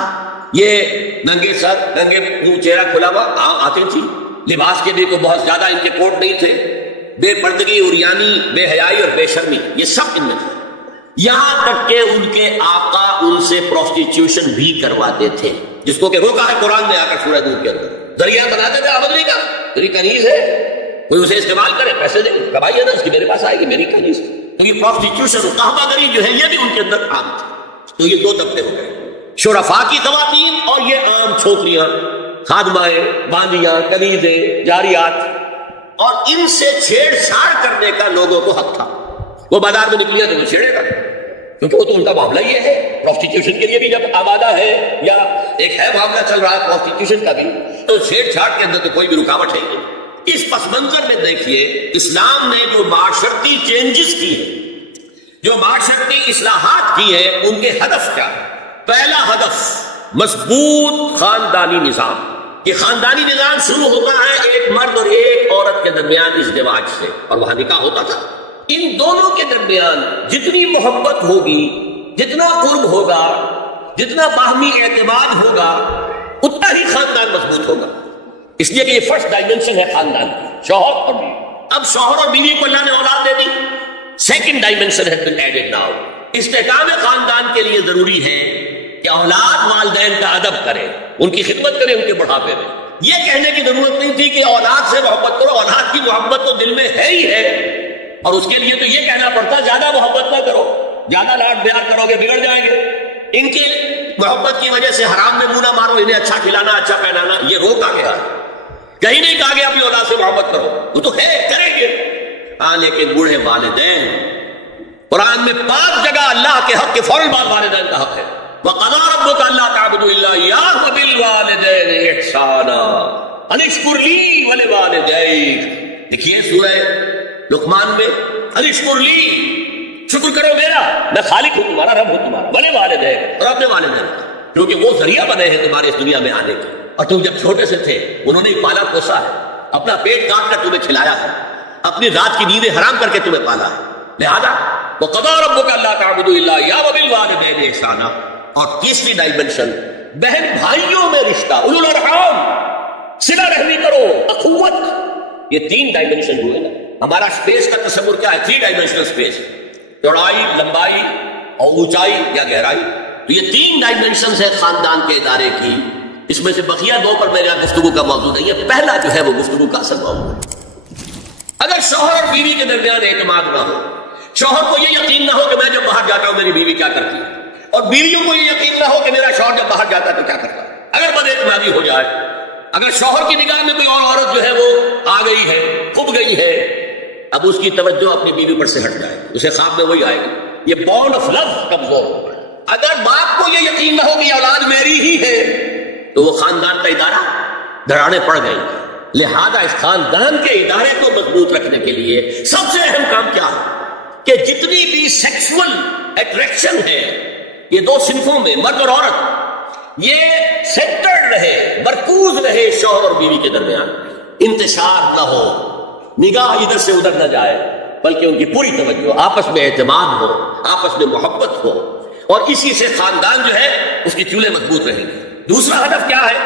یہ ننگے سر, ننگے منہ, چہرہ کھلا ہوا آتے تھی. لباس کے لیے کوئی بہت زیادہ ان کے کوٹ نہیں تھے. بے پردگی, عریانی, بے حیائی اور بے شرمی, یہ سب ان میں تھے. یہاں تک کہ ان کے آقا ان سے پروسٹیٹیوشن بھی کرواتے تھے, جس کو کہ روکا ہے قرآن میں آ کر سورہ نور کے اندر. ذریعہ بناتے تھے آمدنی کا. تیری کنیز ہے, کوئی اسے استعمال کرے, پیسے دے, کمائی ہے نا اس کی, میرے پاس آئے گی میری کنیز. تو یہ پروسٹیٹیوشن, قہوہ گری جو ہے یہ بھی ان کے اندر عام تھی. تو یہ دو طبقے ہو گئے, شرفاء کی خواتین اور یہ عام چھوکریاں, خادمائیں, باندیاں, کنیزیں, جاریات. اور ان سے چھیڑ چھاڑ کرنے کا لوگوں کو حق تھا. وہ بازار میں نکلے تو وہ چھیڑے گا, کیونکہ وہ تو ان کا معاملہ یہ ہے. پروسٹیٹیوشن کے لیے بھی جب آبادہ ہے یا ایک ہے معاملہ چل رہا ہے پروسٹیٹیوشن کا بھی, تو چھیڑ چھاڑ کے اندر تو کوئی بھی رکاوٹ ہے نہیں. اس پس منظر میں دیکھیے اسلام نے جو معاشرتی چینجز کی ہے, جو معاشرتی اصلاحات کی ہے, ان کے ہدف کیا ہے؟ پہلا ہدف مضبوط خاندانی نظام. یہ خاندانی نظام شروع ہوتا ہے ایک مرد اور ایک عورت کے درمیان ازدواج سے, اور وہاں نکاح ہوتا تھا. ان دونوں کے درمیان جتنی محبت ہوگی, جتنا قرب ہوگا, جتنا باہمی اعتماد ہوگا, اتنا ہی خاندان مضبوط ہوگا. اس لیے کہ یہ فرسٹ ڈائمنشن ہے خاندان کی. شوہر پر بھی, اب شوہر اور بیوی کو اللہ نے اولاد دے دی. سیکنڈ ڈائمنشن ہے been added now. استحکام خاندان کے لیے ضروری ہے کہ اولاد والدین کا ادب کرے, ان کی خدمت کرے ان کے بڑھاپے میں. یہ کہنے کی ضرورت نہیں تھی کہ اولاد سے محبت کرو, اولاد کی محبت تو دل میں ہے ہی ہے, اور اس کے لیے تو یہ کہنا پڑتا زیادہ محبت نہ کرو, زیادہ لاڈ پیار کرو گے بگڑ جائیں گے. ان کی محبت کی وجہ سے حرام میں منہ نہ مارو, انہیں اچھا کھلانا, اچھا پہنانا, یہ روکا گیا. کہیں نہیں کہا گیا اپنی اولاد سے محبت کرو, وہ تو ہے کریں گے. ہاں لیکن بوڑھے والدین, قرآن میں 5 جگہ اللہ کے حق کے فوراً بعد والدین کا حق ہے. وَقَضَىٰ رَبُّكَ أَلَّا تَعْبُدُوا إِلَّا إِيَّاهُ وَبِالْوَالِدَيْنِ إِحْسَانًا أَنِ اشْكُرْ لِي وَلِوَالِدَيْكَ. دیکھیے سورہ لقمان میں, أَنِ اشْكُرْ لِي, شکر کرو میرا, میں خالق ہوں تمہارا, رب ہوں تمہارا, وَلِوَالِدَيْكَ, اور اپنے والدین کا, کیونکہ وہ ذریعہ بنے ہیں تمہارے اس دنیا میں آنے کے. اور تم جب چھوٹے سے تھے انہوں نے پالا پوسا ہے, اپنا پیٹ کاٹ کر تمہیں کھلایا ہے, اپنی رات کی نیندیں حرام کر کے تمہیں پالا ہے. لہذا وَقَضَىٰ رَبُّكَ أَلَّا تَعْبُدُوا إِلَّا إِيَّاهُ وَبِالْوَالِدَيْنِ إِحْسَانًا. اور تیسری ڈائمنشن بہن بھائیوں میں رشتہ, اولو الارحام, صلہ رحمی کرو, اخوت. یہ 3 ڈائمنشن ہوئے نا. ہمارا اسپیس کا تصور کیا ہے؟ 3 ڈائمنشنل اسپیس. چوڑائی, لمبائی اور اونچائی یا گہرائی. تو یہ 3 ڈائمنشنز ہے خاندان کے ادارے کی. اس میں سے بقیہ 2 پر میرا گفتگو کا موضوع نہیں ہے. پہلا جو ہے وہ گفتگو کا اصل موضوع ہے. اگر شوہر اور بیوی کے درمیان اعتماد نہ ہو، شوہر کو یہ یقین نہ ہو کہ میں جب باہر جاتا ہوں میری بیوی کیا کرتی ہے، اور بیویوں کو یہ یقین نہ ہو کہ میرا شوہر جب باہر جاتا ہے تو کیا کرتا ہے، اگر بد اعتمادی ہو جائے، اگر شوہر کی نگاہ میں کوئی اور عورت جو ہے وہ آ گئی ہے، کھپ گئی ہے، اب اس کی توجہ اپنی بیوی پر سے ہٹ جائے، اسے خواب میں وہی آئے گی. یہ بانڈ آف لو کمزور ہوگا. اگر باپ کو یہ یقین نہ ہو کہ یہ اولاد میری ہی ہے تو وہ خاندان کا ادارہ دھڑاڑے پڑ گئی. لہذا اس خاندان کے ادارے کو مضبوط رکھنے کے لیے سب سے اہم کام کیا ہے کہ جتنی بھی سیکسول اٹریکشن ہے یہ 2 صنفوں میں، مرد اور عورت، یہ سینٹرڈ رہے، مرکوز رہے شوہر اور بیوی کے درمیان. انتشار نہ ہو، نگاہ ادھر سے ادھر نہ جائے، بلکہ ان کی پوری توجہ، آپس میں اعتماد ہو، آپس میں محبت ہو، اور اسی سے خاندان جو ہے اس کی چولہے مضبوط رہیں گے. دوسرا ہدف کیا ہے؟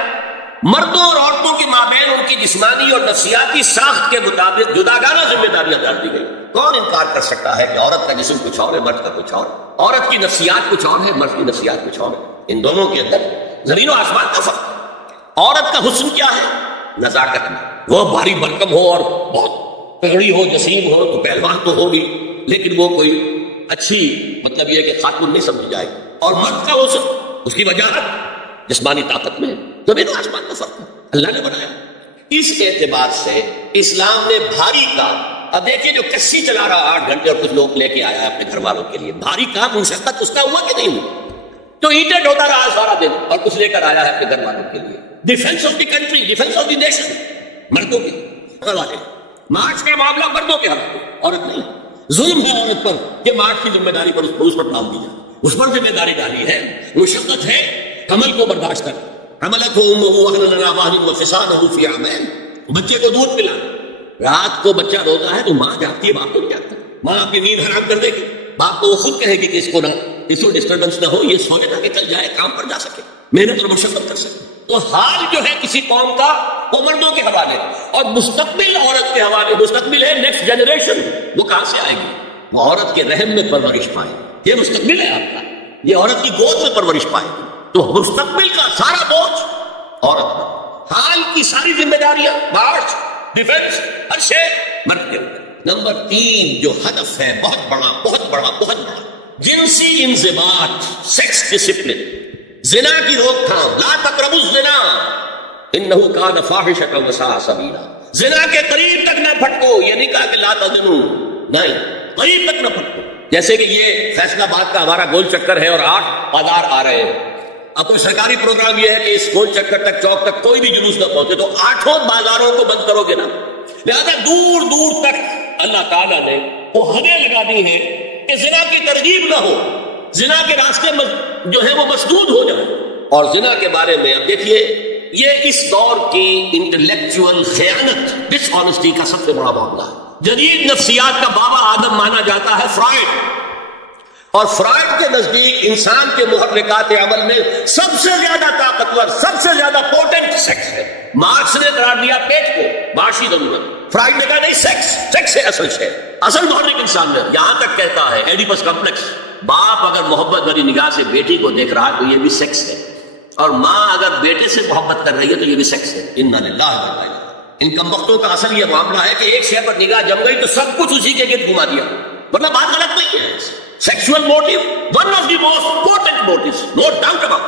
مردوں اور عورتوں کے مابین ان کی جسمانی اور نفسیاتی ساخت کے مطابق جداگانہ ذمہ داریاں ڈال دی گئی. کون انکار کر سکتا ہے کہ عورت کا جسم کچھ اور ہے، مرد کا کچھ اور، عورت کی نفسیات کچھ اور ہے، مرد کی نفسیات کچھ اور ہے. ان دونوں کے اندر زمین و آسمان کا فرق. عورت کا حسن کیا ہے؟ نزاکت میں. وہ بھاری بھرکم ہو اور بہت تگڑی ہو، جسیم ہو تو پہلوان تو ہوگی، لیکن وہ کوئی اچھی مطلب یہ کہ خاتون نہیں سمجھی جائے. اور مرد کا حسن، اس کی وجاہت جسمانی طاقت میں زمین و آسمان کا فرق ہے. اللہ نے بنایا. اس اعتبار سے اسلام نے بھاری کام، اب دیکھیے جو کشتی چلا رہا 8 گھنٹے اور کچھ لوگ لے کے آیا ہے اپنے گھر والوں کے لیے، بھاری کام مشقت اس کا ہوا کہ نہیں ہوا؟ تو اینٹیں ڈھوتا رہا سارا دن اور کچھ لے کر آیا ہے اپنے گھر والوں کے لیے. Defence of the country, defence of the nation, مردوں کے حوالے. مارچ کا معاملہ مردوں کے حوالے، عورت نہیں. ظلم ہے عورت پر کہ مارچ کی ذمہ داری پر اس پر ڈال دی جائے، اس پر ذمہ داری ڈالی ہے. مشقت ہے، حمل کو برداشت کر، حملت بچے کو دودھ پلا، رات کو بچہ روتا ہے تو ماں جاگتی ہے، باپ کو جاگتا ہے. ماں اپنی نیند حرام کر دے گی، باپ کو وہ خود کہے گی کہ اس کو ڈسٹربنس نہ ہو، یہ سونے تاکہ چل جائے، کام پر جا سکے، محنت اور مشقت کر سکے. تو حال جو ہے کسی قوم کا وہ مردوں کے حوالے، اور مستقبل عورت کے حوالے. مستقبل ہے نیکسٹ جنریشن، وہ کہاں سے آئے گی؟ وہ عورت کے رحم میں پرورش پائے. یہ مستقبل ہے آپ کا، یہ عورت کی گود میں پرورش پائے گی. تو مستقبل کا سارا بوجھ عورت پر، حال کی ساری ذمہ داریاں، مارچ، ڈیفینس، ہر شے مرد کے اوپر. نمبر 3 جو ہدف ہے بہت بڑا بہت بڑا بہت بڑا، جنسی انضباط، سیکس ڈسپلن، زنا کی روک تھام. لا تقربوا الزنا انہ کان فاحشۃ وساء سبیلا. زنا کے قریب تک نہ پھٹکو. یہ نہیں کہا کہ لا تزنوا، نہیں، قریب تک نہ پھٹکو. جیسے کہ یہ فیصلہ آباد کا ہمارا گول چکر ہے اور 8 بازار آ رہے ہیں. اب کوئی سرکاری پروگرام یہ ہے کہ اس گول چکر تک، چوک تک کوئی بھی جلوس نہ پہنچے، تو 8 بازاروں کو بند کرو گے نا. لہذا دور دور تک اللہ تعالیٰ نے وہ حدیں لگا دی ہیں کہ زنا کی ترغیب نہ ہو، زنا کے راستے جو ہے وہ مسدود ہو جائے. اور زنا کے بارے میں اب دیکھیے، یہ اس دور کی انٹلیکچوئل خیانت، ڈس آنیسٹی کا سب سے بڑا معاملہ ہے. جدید نفسیات کا بابا آدم مانا جاتا ہے فرائڈ، اور فرائڈ کے نزدیک انسان کے محرکات عمل میں سب سے زیادہ طاقتور، سب سے زیادہ پوٹنٹ سیکس ہے. مارکس نے قرار دیا پیٹ کو معاشی ضرورت، فرائڈ نے کہا نہیں، سیکس ہے اصل شے، اصل محرک انسان میں. یہاں تک کہتا ہے ایڈیپس کمپلیکس، باپ اگر محبت بھری نگاہ سے بیٹی کو دیکھ رہا ہے تو یہ بھی سیکس ہے، اور ماں اگر بیٹے سے محبت کر رہی ہے تو یہ بھی سیکس ہے. انا للہ و انا الیہ. ان کم وقتوں کا اصل یہ معاملہ ہے کہ ایک شے پر نگاہ جم گئی تو سب کچھ اسی کے گرد گھما دیا، ورنہ بات غلط نہیں ہے. Sexual motive one of the most important motives, no doubt about.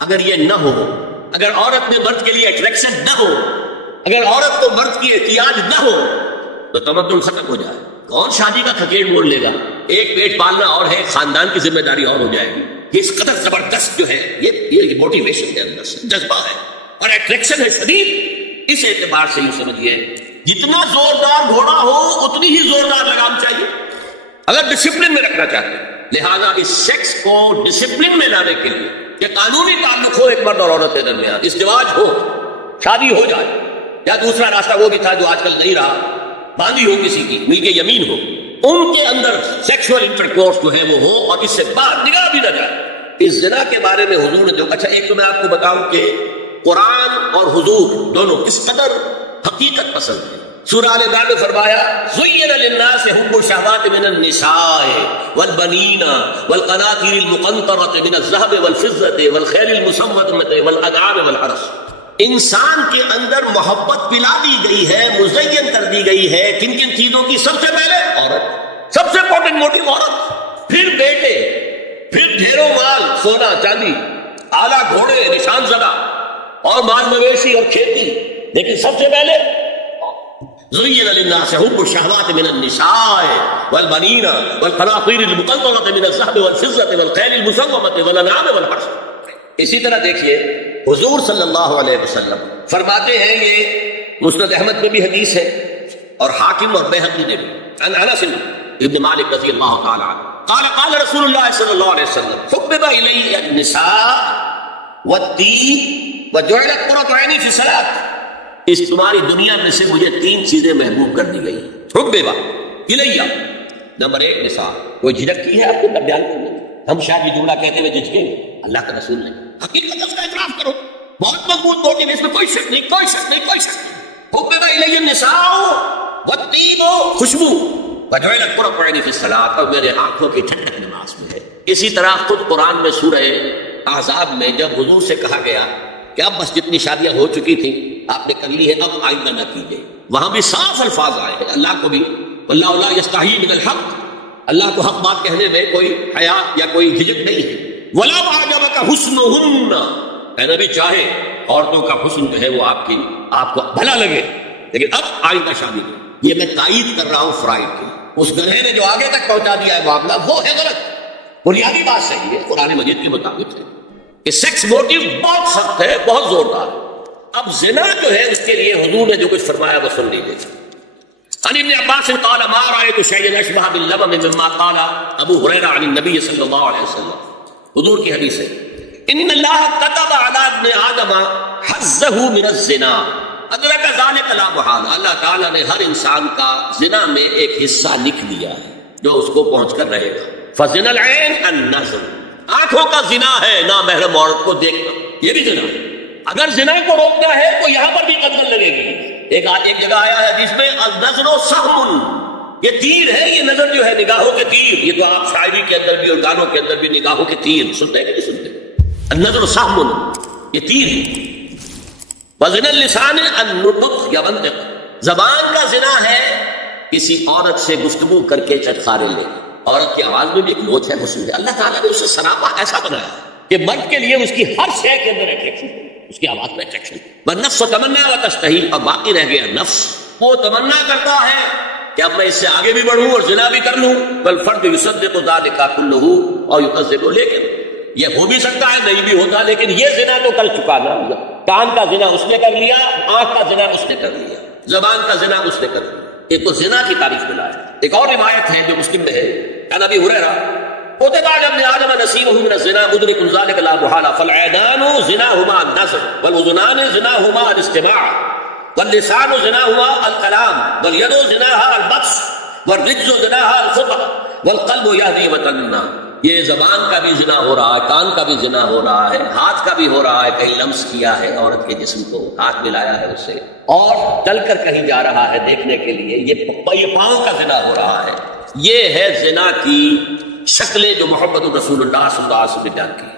اگر یہ نہ ہو، اگر عورت میں مرد کے لیے اٹریکشن نہ ہو، اگر عورت کو مرد کی احتیاج نہ ہو تو تمدن ختم ہو جائے. کون شادی کا تھکیڑ موڑ لے گا؟ ایک پیٹ پالنا اور ہے، خاندان کی ذمہ داری اور ہو جائے گی. اس قدر زبردست جو ہے یہ موٹیویشن ہے، اندر سے جذبہ ہے اور اٹریکشن ہے شدید. اس اعتبار سے یہ سمجھیے جتنا زوردار گھوڑا ہو اتنی ہی زوردار لگام چاہیے اگر ڈسپلن میں رکھنا چاہتے ہیں. لہذا اس سیکس کو ڈسپلن میں لانے کے لیے کہ قانونی تعلق ہو ایک مرد اور عورت کے درمیان، ازدواج ہو، شادی ہو جائے، یا دوسرا راستہ وہ بھی تھا جو آج کل نہیں رہا، باندھی ہو کسی کی، مل کے یمین ہو، ان کے اندر سیکشول انٹرکورس جو ہے وہ ہو اور اس سے باہر نگاہ بھی نہ جائے. اس زنا کے بارے میں حضور نے جو اچھا، ایک تو میں آپ کو بتاؤں کہ قرآن اور حضور دونوں کس قدر حقیقت پسند ہے. سورہ آل عمران میں فرمایا زُيِّنَ لِلنَّاسِ حُبُّ الشَّهَوَاتِ مِنَ النِّسَاءِ وَالْبَنِينَ وَالْقَنَاطِيرِ الْمُقَنطَرَةِ مِنَ الذَّهَبِ وَالْفِضَّةِ وَالْخَيْلِ الْمُسَوَّمَةِ وَالْأَنْعَامِ وَالْحَرْثِ۔ انسان کے اندر محبت پلا دی گئی ہے، مزین کر دی گئی ہے کن کن چیزوں کی؟ سب سے پہلے عورت، سب سے امپورٹنٹ موٹیو عورت، پھر بیٹے، پھر ڈھیروں مال، سونا چاندی، اعلیٰ گھوڑے، نشان زدہ اور مال مویشی اور کھیتی، لیکن سب سے پہلے زُيِّنَ لِلنَّاسِ حُبُّ الشَّهَوَاتِ مِنَ النِّسَاءِ وَالْبَنِينَ وَالْقَنَاطِيرِ الْمُقَنطَرَةِ مِنَ الذَّهَبِ وَالْفِضَّةِ وَالْخَيْلِ الْمُسَوَّمَةِ وَالْأَنْعَامِ وَالْحَرْثِ۔ اسی طرح دیکھیے حضور صلی اللہ علیہ وسلم فرماتے ہیں، یہ مسند احمد میں بھی حدیث ہے اور حاکم اور بیہقی نے بھی، عن انس ابن مالک رضی اللہ تعالی عنہ قال قال رسول اللہ صلی اللہ علیہ وسلم حبب الی النساء والطیب وجعلت قرۃ عینی فی الصلاۃ۔ اس تمہاری دنیا میں سے مجھے تین چیزیں محبوب کر دی گئی۔ حبیبا الیہ، نمبر ایک نساء، کوئی جھجک کی ہے آپ کو بیان کرنے؟ ہم شاید یہ جملہ کہتے ہوئے جھجکیں گے، اللہ کا رسول نے حقیقت اس کا اعتراف کرو، بہت مضبوط موٹیو، اس میں کوئی شک نہیں، کوئی شک نہیں، کوئی شک نہیں۔ حبیبا الیہ النساء والطیب، خوشبو، وجعلت قرۃ عینی فی الصلاۃ، اور میرے آنکھوں کی ٹھنڈک نماز میں ہے۔ اسی طرح خود قرآن میں سورہ احزاب میں جب حضور سے کہا گیا کہ اب بس جتنی شادیاں ہو چکی تھیں آپ نے کر لی ہے، اب آئندہ نہ کیجیے، وہاں بھی صاف الفاظ آئے ہیں، اللہ کو بھی واللہ لا یستحیی من الحق، اللہ کو حق بات کہنے میں کوئی حیا یا کوئی جھجک نہیں ہے۔ وَلَوْ أَعْجَبَكَ حُسْنُهُنَّ، اے نبی چاہے عورتوں کا حسن جو ہے وہ آپ کو بھلا لگے، لیکن اب آئندہ شادی نہیں۔ یہ میں تائید کر رہا ہوں فرائض کی، اس گدھے نے جو آگے تک پہنچا دیا ہے معاملہ وہ ہے غلط، بنیادی بات صحیح ہے، قرآن مجید کے مطابق ہے کہ سیکس موٹیو بہت سخت ہے، بہت زوردار ہے۔ اب زنا جو ہے اس کے لیے حضور نے جو کچھ فرمایا وہ سن لیجیے۔ عن ابن عباس قال ما رأيت شيئا اشبه باللبن مما قال ابو هريرة عن النبي صلی اللہ علیہ وسلم۔ حضور کی حدیث ہے ان اللہ كتب على ابن آدم حظه من الزنا ادرک ذلك لا محالہ، اللہ تعالیٰ نے ہر انسان کا زنا میں ایک حصہ لکھ دیا ہے جو اس کو پہنچ کر رہے گا۔ فزنا العین النظر، آنکھوں کا زنا ہے نامحرم عورت کو دیکھنا، یہ بھی زنا ہے۔ اگر زنا کو روکنا ہے تو یہاں پر بھی قدغن لگے گی۔ ایک جگہ آیا ہے جس میں النظر سہم، یہ تیر ہے، یہ نظر جو ہے نگاہوں کے تیر، یہ تو آپ شاعری کے اندر بھی اور گانوں کے اندر بھی نگاہوں کے تیر سنتے ہیں کہ نہیں سنتے؟ النظر سہم، یہ تیر ہے۔ وزن اللسان النطق یا منطق، زبان کا زنا ہے کسی عورت سے گفتگو کر کے چٹخارے لے، عورت کی آواز میں بھی ایک نوچ ہے، مسلم ہے، اللہ تعالیٰ نے اسے سراپا ایسا بنایا کہ مرد کے لیے اس کی ہر شے کے اندر اٹریکشن، اس کی آواز میں اٹریکشن۔ والنفس تمنا و تشتہی، اور باقی رہ گیا نفس، وہ تمنا کرتا ہے کہ اب میں اس سے آگے بھی بڑھوں اور زنا بھی کر لوں، والفرد یصدق ذلک کلہ اور یکذب، لیکن یہ ہو بھی سکتا ہے نہیں بھی ہوتا، لیکن یہ زنا تو کر چکا نا، کان کا زنا اس نے کر لیا، آنکھ کا زنا اس نے کر لیا، زبان کا زنا اس نے کر لیا۔ ایک تو زنا کی تعریف میں لایا۔ ایک اور روایت ہے جو مسلم میں ہے، عن ابی ہریرہ كتب على ابن آدم نصيبه من الزنا مدرك ذلك لا محالة فالعينان زناهما النظر والأذنان زناهما الاستماع واللسان زناهما الكلام واليد زناها البطش والرجل زناها الخطأ والقلب يهدي وتنى۔ یہ زبان کا بھی زنا ہو رہا ہے، کان کا بھی زنا ہو رہا ہے، ہاتھ کا بھی ہو رہا ہے، کہیں لمس کیا ہے عورت کے جسم کو، ہاتھ ملایا ہے اس سے، اور چل کر کہیں جا رہا ہے دیکھنے کے لیے، یہ پاؤں کا زنا ہو رہا ہے۔ یہ ہے زنا کی شکلیں جو محمد رسول اللہ صلی اللہ علیہ وسلم نے بیان کی۔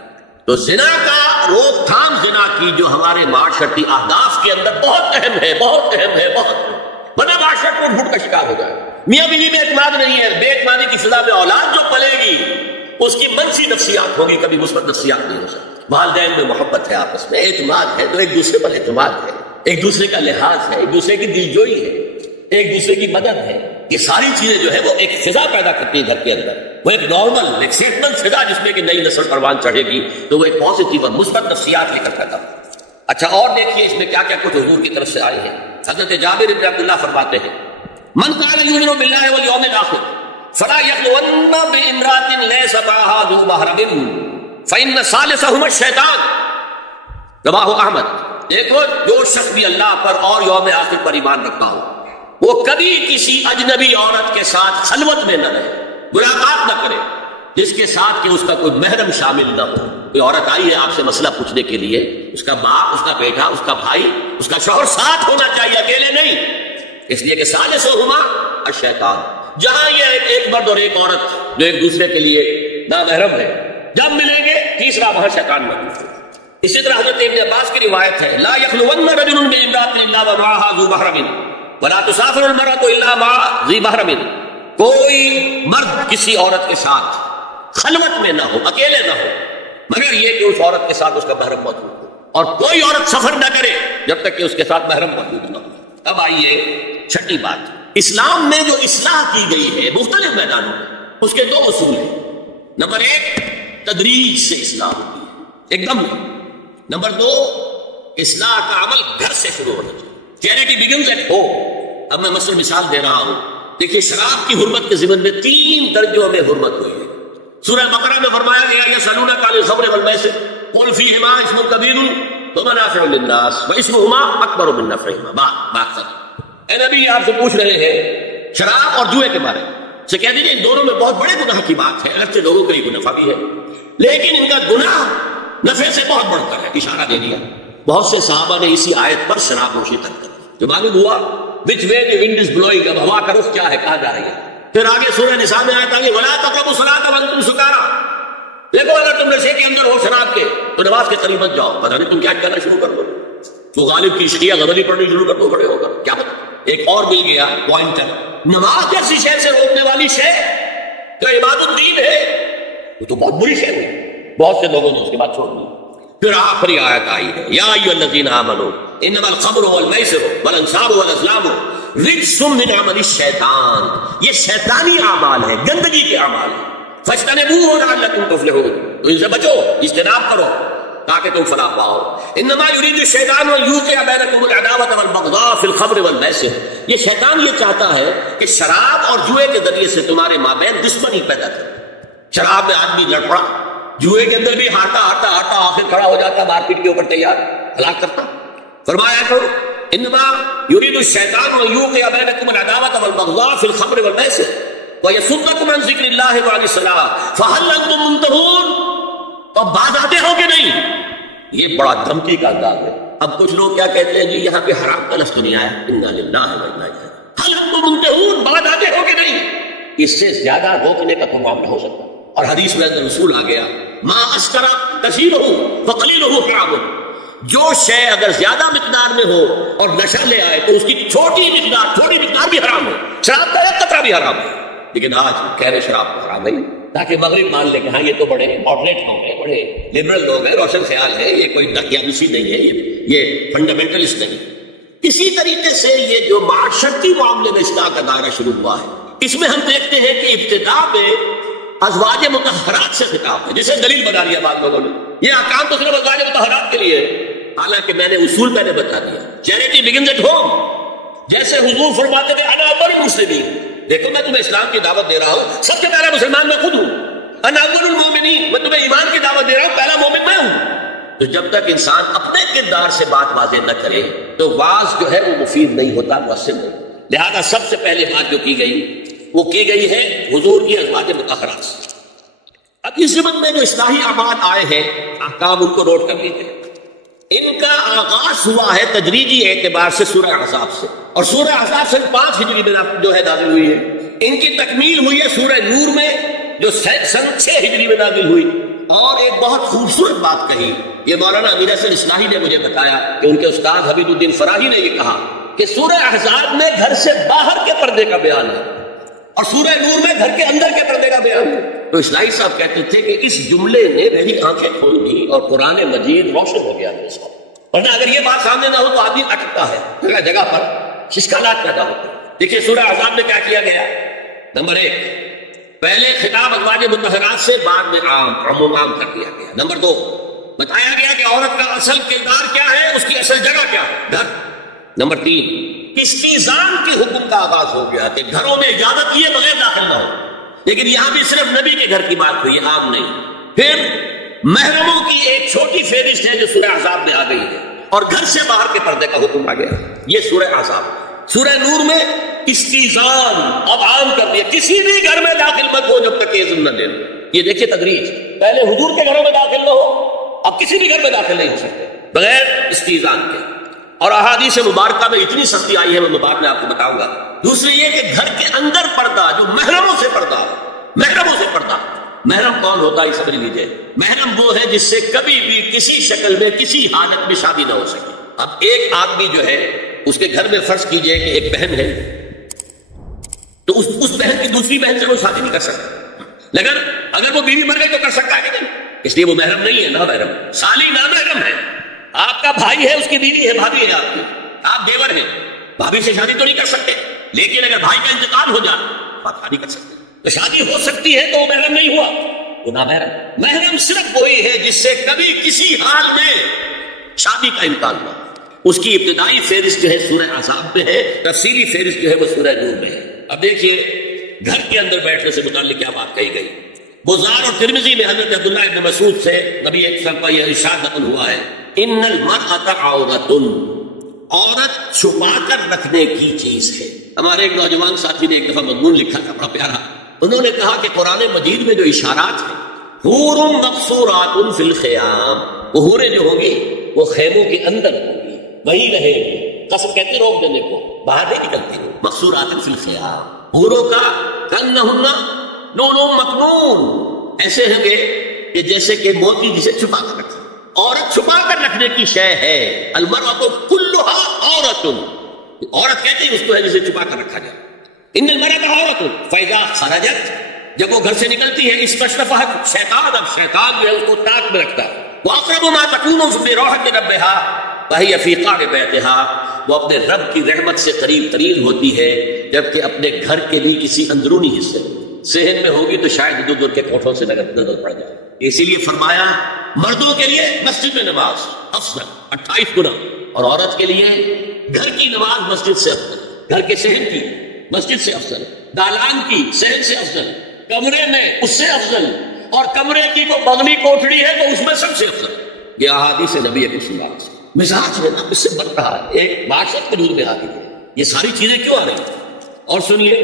تو زنا کا روک تھام، زنا کی جو ہمارے معاشرتی اہداف کے اندر بہت اہم ہے، بہت اہم ہے، بہت، ورنہ معاشرت کو جھوٹ کا شکار ہو جائے۔ میاں بیوی میں اعتماد نہیں ہے، بے اعتمادی کی فضا میں اولاد جو پلے گی اس کی منفی نفسیات ہوگی، کبھی مثبت نفسیات نہیں ہو سکتی۔ والدین میں محبت ہے، آپس میں اعتماد ہے، تو ایک دوسرے پر اعتماد ہے، ایک دوسرے کا لحاظ ہے، ایک دوسرے کی دلجوئی ہے، ایک دوسرے کی مدد ہے۔ یہ ساری چیزیں جو ہے وہ ایک فضا پیدا کرتی ہے گھر کے اندر، وہ ایک نارمل، ایک صحت مند فضا جس میں کہ نئی نسل پروان چڑھے گی، تو وہ ایک پازیٹیو اور مثبت نفسیات لے کر پیدا۔ اچھا اور دیکھیے اس میں کیا کیا کچھ حضور کی طرف سے آئے ہیں۔ حضرت جابر بن عبداللہ فرماتے ہیں من قال یؤمن باللہ والیوم الاخر فلا یخلون بامرأة لیس معها ذو محرم فإن ثالثهما الشیطان، رواه احمد۔ دیکھو جو شخص بھی اللہ پر اور یوم آخر پر ایمان رکھتا ہو وہ کبھی کسی اجنبی عورت کے ساتھ خلوت میں نہ رہے، ملاقات نہ کرے جس کے ساتھ کہ اس کا کوئی محرم شامل نہ ہو۔ کوئی عورت آئی ہے آپ سے مسئلہ پوچھنے کے لیے، اس کا باپ، اس کا بیٹا، اس کا بھائی، اس کا شوہر ساتھ ہونا چاہیے، اکیلے نہیں۔ اس لیے کہ ثالثہما الشیطان، جہاں یہ ایک مرد اور ایک عورت جو ایک دوسرے کے لیے نامحرم ہے، جب ملیں گے تیسرا وہاں شیطان موجود ہے۔ اسی طرح حضرت ابن عباس کی روایت ہے، لا یخلون رجل بامرأۃ الا ومعها ذو محرم ولا تسافر المرأة الا مع ذی محرم، کوئی مرد کسی عورت کے ساتھ خلوت میں نہ ہو، اکیلے نہ ہو، مگر یہ کہ اس عورت کے ساتھ اس کا محرم موجود ہو، اور کوئی عورت سفر نہ کرے جب تک کہ اس کے ساتھ محرم موجود نہ ہو۔ اب آئیے چھٹی بات، اسلام میں جو اصلاح کی گئی ہے مختلف میدانوں میں، اس کے دو اصول ہیں۔ نمبر ایک، تدریج سے اصلاح ہوتی ہے، ایک دم نہیں۔ نمبر دو، اصلاح کا عمل گھر سے شروع ہونا چاہیے، چیریٹی بگنز ایٹ ہوم۔ اب میں مثلا مثال دے رہا ہوں، دیکھیے شراب کی حرمت کے ضمن میں 3 درجوں میں حرمت ہوئی ہے۔ سورہ بقرہ میں فرمایا گیا یسألونک عن الخمر والمیسر قل فیہما اسم کبیر ومنافع للناس واسمہما اکبر من نفعہما۔ بات اے نبی، آپ سے پوچھ رہے ہیں شراب اور جوئے کے بارے میں، سے کہہ دیجیے ان دونوں میں بہت بڑے گناہ کی بات ہے، اگرچہ لوگوں کے لیے نفع بھی ہے، لیکن ان کا گناہ نفع سے بہت بڑھ کر ہے، اشارہ دے دیا۔ بہت سے صحابہ نے اسی آیت پر شراب نوشی ترک کر دی، جو معلوم ہوا which way the wind is blowing، اب ہوا کا رخ کیا ہے، کہاں جا رہی ہے۔ پھر آگے سورہ نساء میں آیت آگے وَلَا تَقْرَبُوا الصَّلَاةَ وَأَنْتُمْ سُكَارَىٰ، دیکھو اگر تم نشے کے اندر ہو شراب کے تو نماز کے قریب مت جاؤ، پتہ نہیں تم کیا کرنا شروع کر دو، تو غالب کی شیعہ غزلی پڑھنی شروع کر دو، کھڑے ہو کر کیا پتہ۔ ایک اور مل گیا پوائنٹر، نماز جیسی شے سے روکنے والی شے جو عبادت دین ہے وہ تو بہت بری شے ہے، بہت سے لوگوں نے اس کے بعد چھوڑ دی۔ پھر آخری آیت آئی ہے یا ایھا الذین آمنوا انما الخمر والمیسر والانصاب والازلام رجس من عمل الشیطان، یہ شیطانی اعمال ہے، گندگی کے اعمال ہیں، فاجتنبوہ لعلکم تفلحون، تو ان سے بچو، اجتناب کرو تاکہ تم فلاح پاؤ۔ انما یرید الشیطان ان یوقع بینکم العداوۃ والبغضاء فی الخمر والمیسر، یہ شیطان یہ چاہتا ہے کہ شراب اور جوئے کے ذریعے سے تمہارے مابین دشمنی پیدا کرے۔ شراب میں آدمی لڑ پڑا، جوئے کے اندر بھی ہارتا ہارتا ہارتا آخر کھڑا ہو جاتا مارکیٹ کے اوپر تیار، ہلاک کرتا۔ فرمایا تو انما یرید الشیطان ان یوقع بینکم العداوۃ والبغضاء فی الخمر والمیسر ویصدکم عن ذکر اللہ وعن الصلاۃ فہل انتم منتہون، تو باز آتے ہو کہ نہیں؟ یہ بڑا دھمکی کا انداز ہے۔ اب کچھ لوگ کیا کہتے ہیں جی یہاں پہ حرام کا لفظ نہیں آیا، انا للہ و انا الیہ راجعون، ہل انتم منتہون، باز آتے ہو کہ نہیں؟ اس سے زیادہ روکنے کا کوئی معاملہ ہو سکتا، اور حدیث میں رسول آ گیا ما اسکر کثیرہ فقلیلہ حرام، جو شے اگر زیادہ مقدار میں ہو اور نشہ لے آئے تو اس کی چھوٹی مقدار بھی حرام ہے، شراب کا ایک قطرہ بھی حرام ہے۔ لیکن آج کہہ رہے شراب حرام ہے تاکہ مغرب مان لے کہ ہاں یہ تو بڑے ماڈریٹ لوگ ہیں، بڑے لبرل لوگ ہیں، روشن خیال ہے، یہ کوئی دقیانوسی نہیں ہے، یہ فنڈامنٹلسٹ نہیں۔ اسی طریقے سے یہ جو معاشرتی معاملے میں اصلاح کا دائرہ شروع ہوا ہے، اس میں ہم دیکھتے ہیں کہ ابتدا میں ازواج مطہرات سے خطاب ہے، جسے دلیل بنا لیا بعض لوگوں نے، یہ احکام تو صرف ازواج مطہرات کے لیے ہے، حالانکہ میں نے اصول میں نے بتا دیا، چیریٹی بگنز ایٹ ہوم، جیسے حضور فرماتے تھے انا اول المسلمین، دیکھو میں تمہیں اسلام کی دعوت دے رہا ہوں، سب سے پہلا مسلمان میں خود ہوں، انا اول المؤمنین، میں تمہیں ایمان کی دعوت دے رہا ہوں، پہلا مومن میں ہوں۔ تو جب تک انسان اپنے کردار سے بات واضح نہ کرے تو واعظ جو ہے وہ مفید نہیں ہوتا، مؤثر نہیں۔ لہذا سب سے پہلے بات جو کی گئی وہ کی گئی ہے حضور کی ازواج مطہرات سے۔ اب اس زمن میں جو اصلاحی اعمال آئے ہیں، احکام ان کو نوٹ کر لیجیے۔ ان کا آغاز ہوا ہے تدریجی اعتبار سے سورہ احزاب سے، اور سورہ احزاب سے 5 ہجری میں جو ہے نازل ہوئی ہے۔ ان کی تکمیل ہوئی ہے سورہ نور میں جو سن 6 ہجری میں نازل ہوئی۔ اور ایک بہت خوبصورت بات کہی، یہ مولانا امیر حسن اصلاحی نے مجھے بتایا کہ ان کے استاد حبیب الدین فراہی نے یہ کہا کہ سورہ احزاب میں گھر سے باہر کے پردے کا بیان ہے اور سورہ نور میں گھر کے اندر کے پردے کا بیان ہے۔ تو اصلاحی صاحب کہتے تھے کہ اس جملے نے میری آنکھیں کھول دی اور قرآن مجید روشن ہو گیا میرے ساتھ، ورنہ اگر یہ بات سامنے نہ ہو تو آدمی اٹکتا ہے، جگہ جگہ پر اشکالات پیدا ہوتے ہیں۔ دیکھیے سورہ احزاب میں کیا کیا گیا، نمبر 1 پہلے خطاب ازواج مطہرات سے، بعد میں عموم عام کر دیا گیا۔ نمبر 2 بتایا گیا کہ عورت کا اصل کردار کیا ہے، اس کی اصل جگہ کیا ہے، گھر۔ نمبر 3 استیزان کے حکم کا آغاز ہو گیا کہ گھروں میں اجازت یہ بغیر داخل نہ ہو، لیکن یہاں بھی صرف نبی کے گھر کی بات ہوئی، عام نہیں۔ پھر محرموں کی ایک چھوٹی فہرست ہے جو سورہ احزاب میں آ گئی ہے، اور گھر سے باہر کے پردے کا حکم آ گیا، یہ سورہ احزاب۔ سورہ نور میں استیزان اب عام کر دیا، کسی بھی گھر میں داخل مت ہو جب تک اذن نہ دے۔ یہ دیکھیے تدریج، پہلے حضور کے گھروں میں داخل نہ ہو، اب کسی بھی گھر میں داخل نہیں ہو سکتے بغیر استیزان کے۔ اور احادیث مبارکہ میں اتنی سختی آئی ہے، میں بعد میں آپ کو بتاؤں گا۔ دوسری یہ کہ گھر کے اندر پردہ، جو محرموں سے پردہ، محرموں سے پردہ، محرم کون ہوتا ہے سمجھ لیجیے، محرم وہ ہے جس سے کبھی بھی کسی شکل میں کسی حالت میں شادی نہ ہو سکے۔ اب ایک آدمی جو ہے اس کے گھر میں فرض کیجئے کہ ایک بہن ہے، تو اس بہن کی دوسری بہن سے وہ شادی نہیں کر سکتا، لیکن اگر وہ بیوی مر گئی تو کر سکتا ہے کہ نہیں، اس لیے وہ محرم نہیں ہے، نا محرم، سالی نا محرم ہے۔ آپ کا بھائی ہے، اس کی بیوی ہے، بھابھی ہے آپ کی، آپ دیور ہیں، بھابھی سے شادی تو نہیں کر سکتے، لیکن اگر بھائی کا انتقال ہو جائے تو آپ شادی کر سکتے، تو شادی ہو سکتی ہے تو وہ محرم نہیں ہوا، وہ نامحرم۔ محرم صرف وہی ہے جس سے کبھی کسی حال میں شادی کا امکان ہوا۔ اس کی ابتدائی فہرست جو ہے سورہ احزاب میں ہے، تفصیلی فہرست جو ہے وہ سورہ نور میں ہے۔ اب دیکھیے گھر کے اندر بیٹھنے سے متعلق کیا بات کہی گئی۔ بزار اور ترمذی میں حضرت عبداللہ ابن مسعود سے نبی ایک کا یہ ارشاد نقل ہوا ہے، ان المرأۃ عورۃ، عورت چھپا کر رکھنے کی چیز ہے۔ ہمارے ایک نوجوان ساتھی نے ایک دفعہ مضمون لکھا تھا بڑا پیارا، انہوں نے کہا کہ قرآن مجید میں جو اشارات ہیں، حور مقصورات فی الخیام، وہ حوریں جو ہوں گی وہ خیموں کے اندر ہوں گی، وہی رہے گی، قسم کہتے روک دینے کو، باہر نہیں نکلتی ہوں، مقصورات فی الخیام، حوروں کا کنہن لؤلؤ مکنون، ایسے ہوں گے کہ جیسے کہ موتی جسے چھپا کر رکھے۔ عورت چھپا کر رکھنے کی شے ہے، المرأۃ کلھا عورۃ، عورت کہتے ہیں اس کو ہے جسے چھپا کر رکھا جائے۔ ان المرأۃ عورۃ فاذا خرجت، جب وہ گھر سے نکلتی ہے، استشرفها شیطان، اب شیطان جو ہے اس کو تاک میں رکھتا ہے، واقرب ما تکون فی روحۃ ربها وهي فی قعر بیتها، وہ اپنے رب کی رحمت سے قریب ترین ہوتی ہے جبکہ اپنے گھر کے بھی کسی اندرونی حصے صحن میں ہوگی تو شاید ادھر ادھر کے کوٹھوں سے نظر پڑ جائے۔ اسی لیے فرمایا مردوں کے لیے مسجد میں نماز افضل 28 گنا، اور عورت کے لیے گھر کی نماز مسجد سے افضل، گھر کے صحن کی مسجد سے افضل، دالان کی صحن سے افضل، کمرے میں اس سے افضل، اور کمرے کی کوئی بغلی کوٹڑی ہے تو اس میں سب سے افضل۔ یہ احادیث نبی اکرم صلی اللہ علیہ وسلم، مزاج ہے نا اس سے بڑھ رہا ہے، ایک معاشرت کے دور میں آ گئی ہے، یہ ساری چیزیں کیوں آ رہی ہیں؟ اور سنیے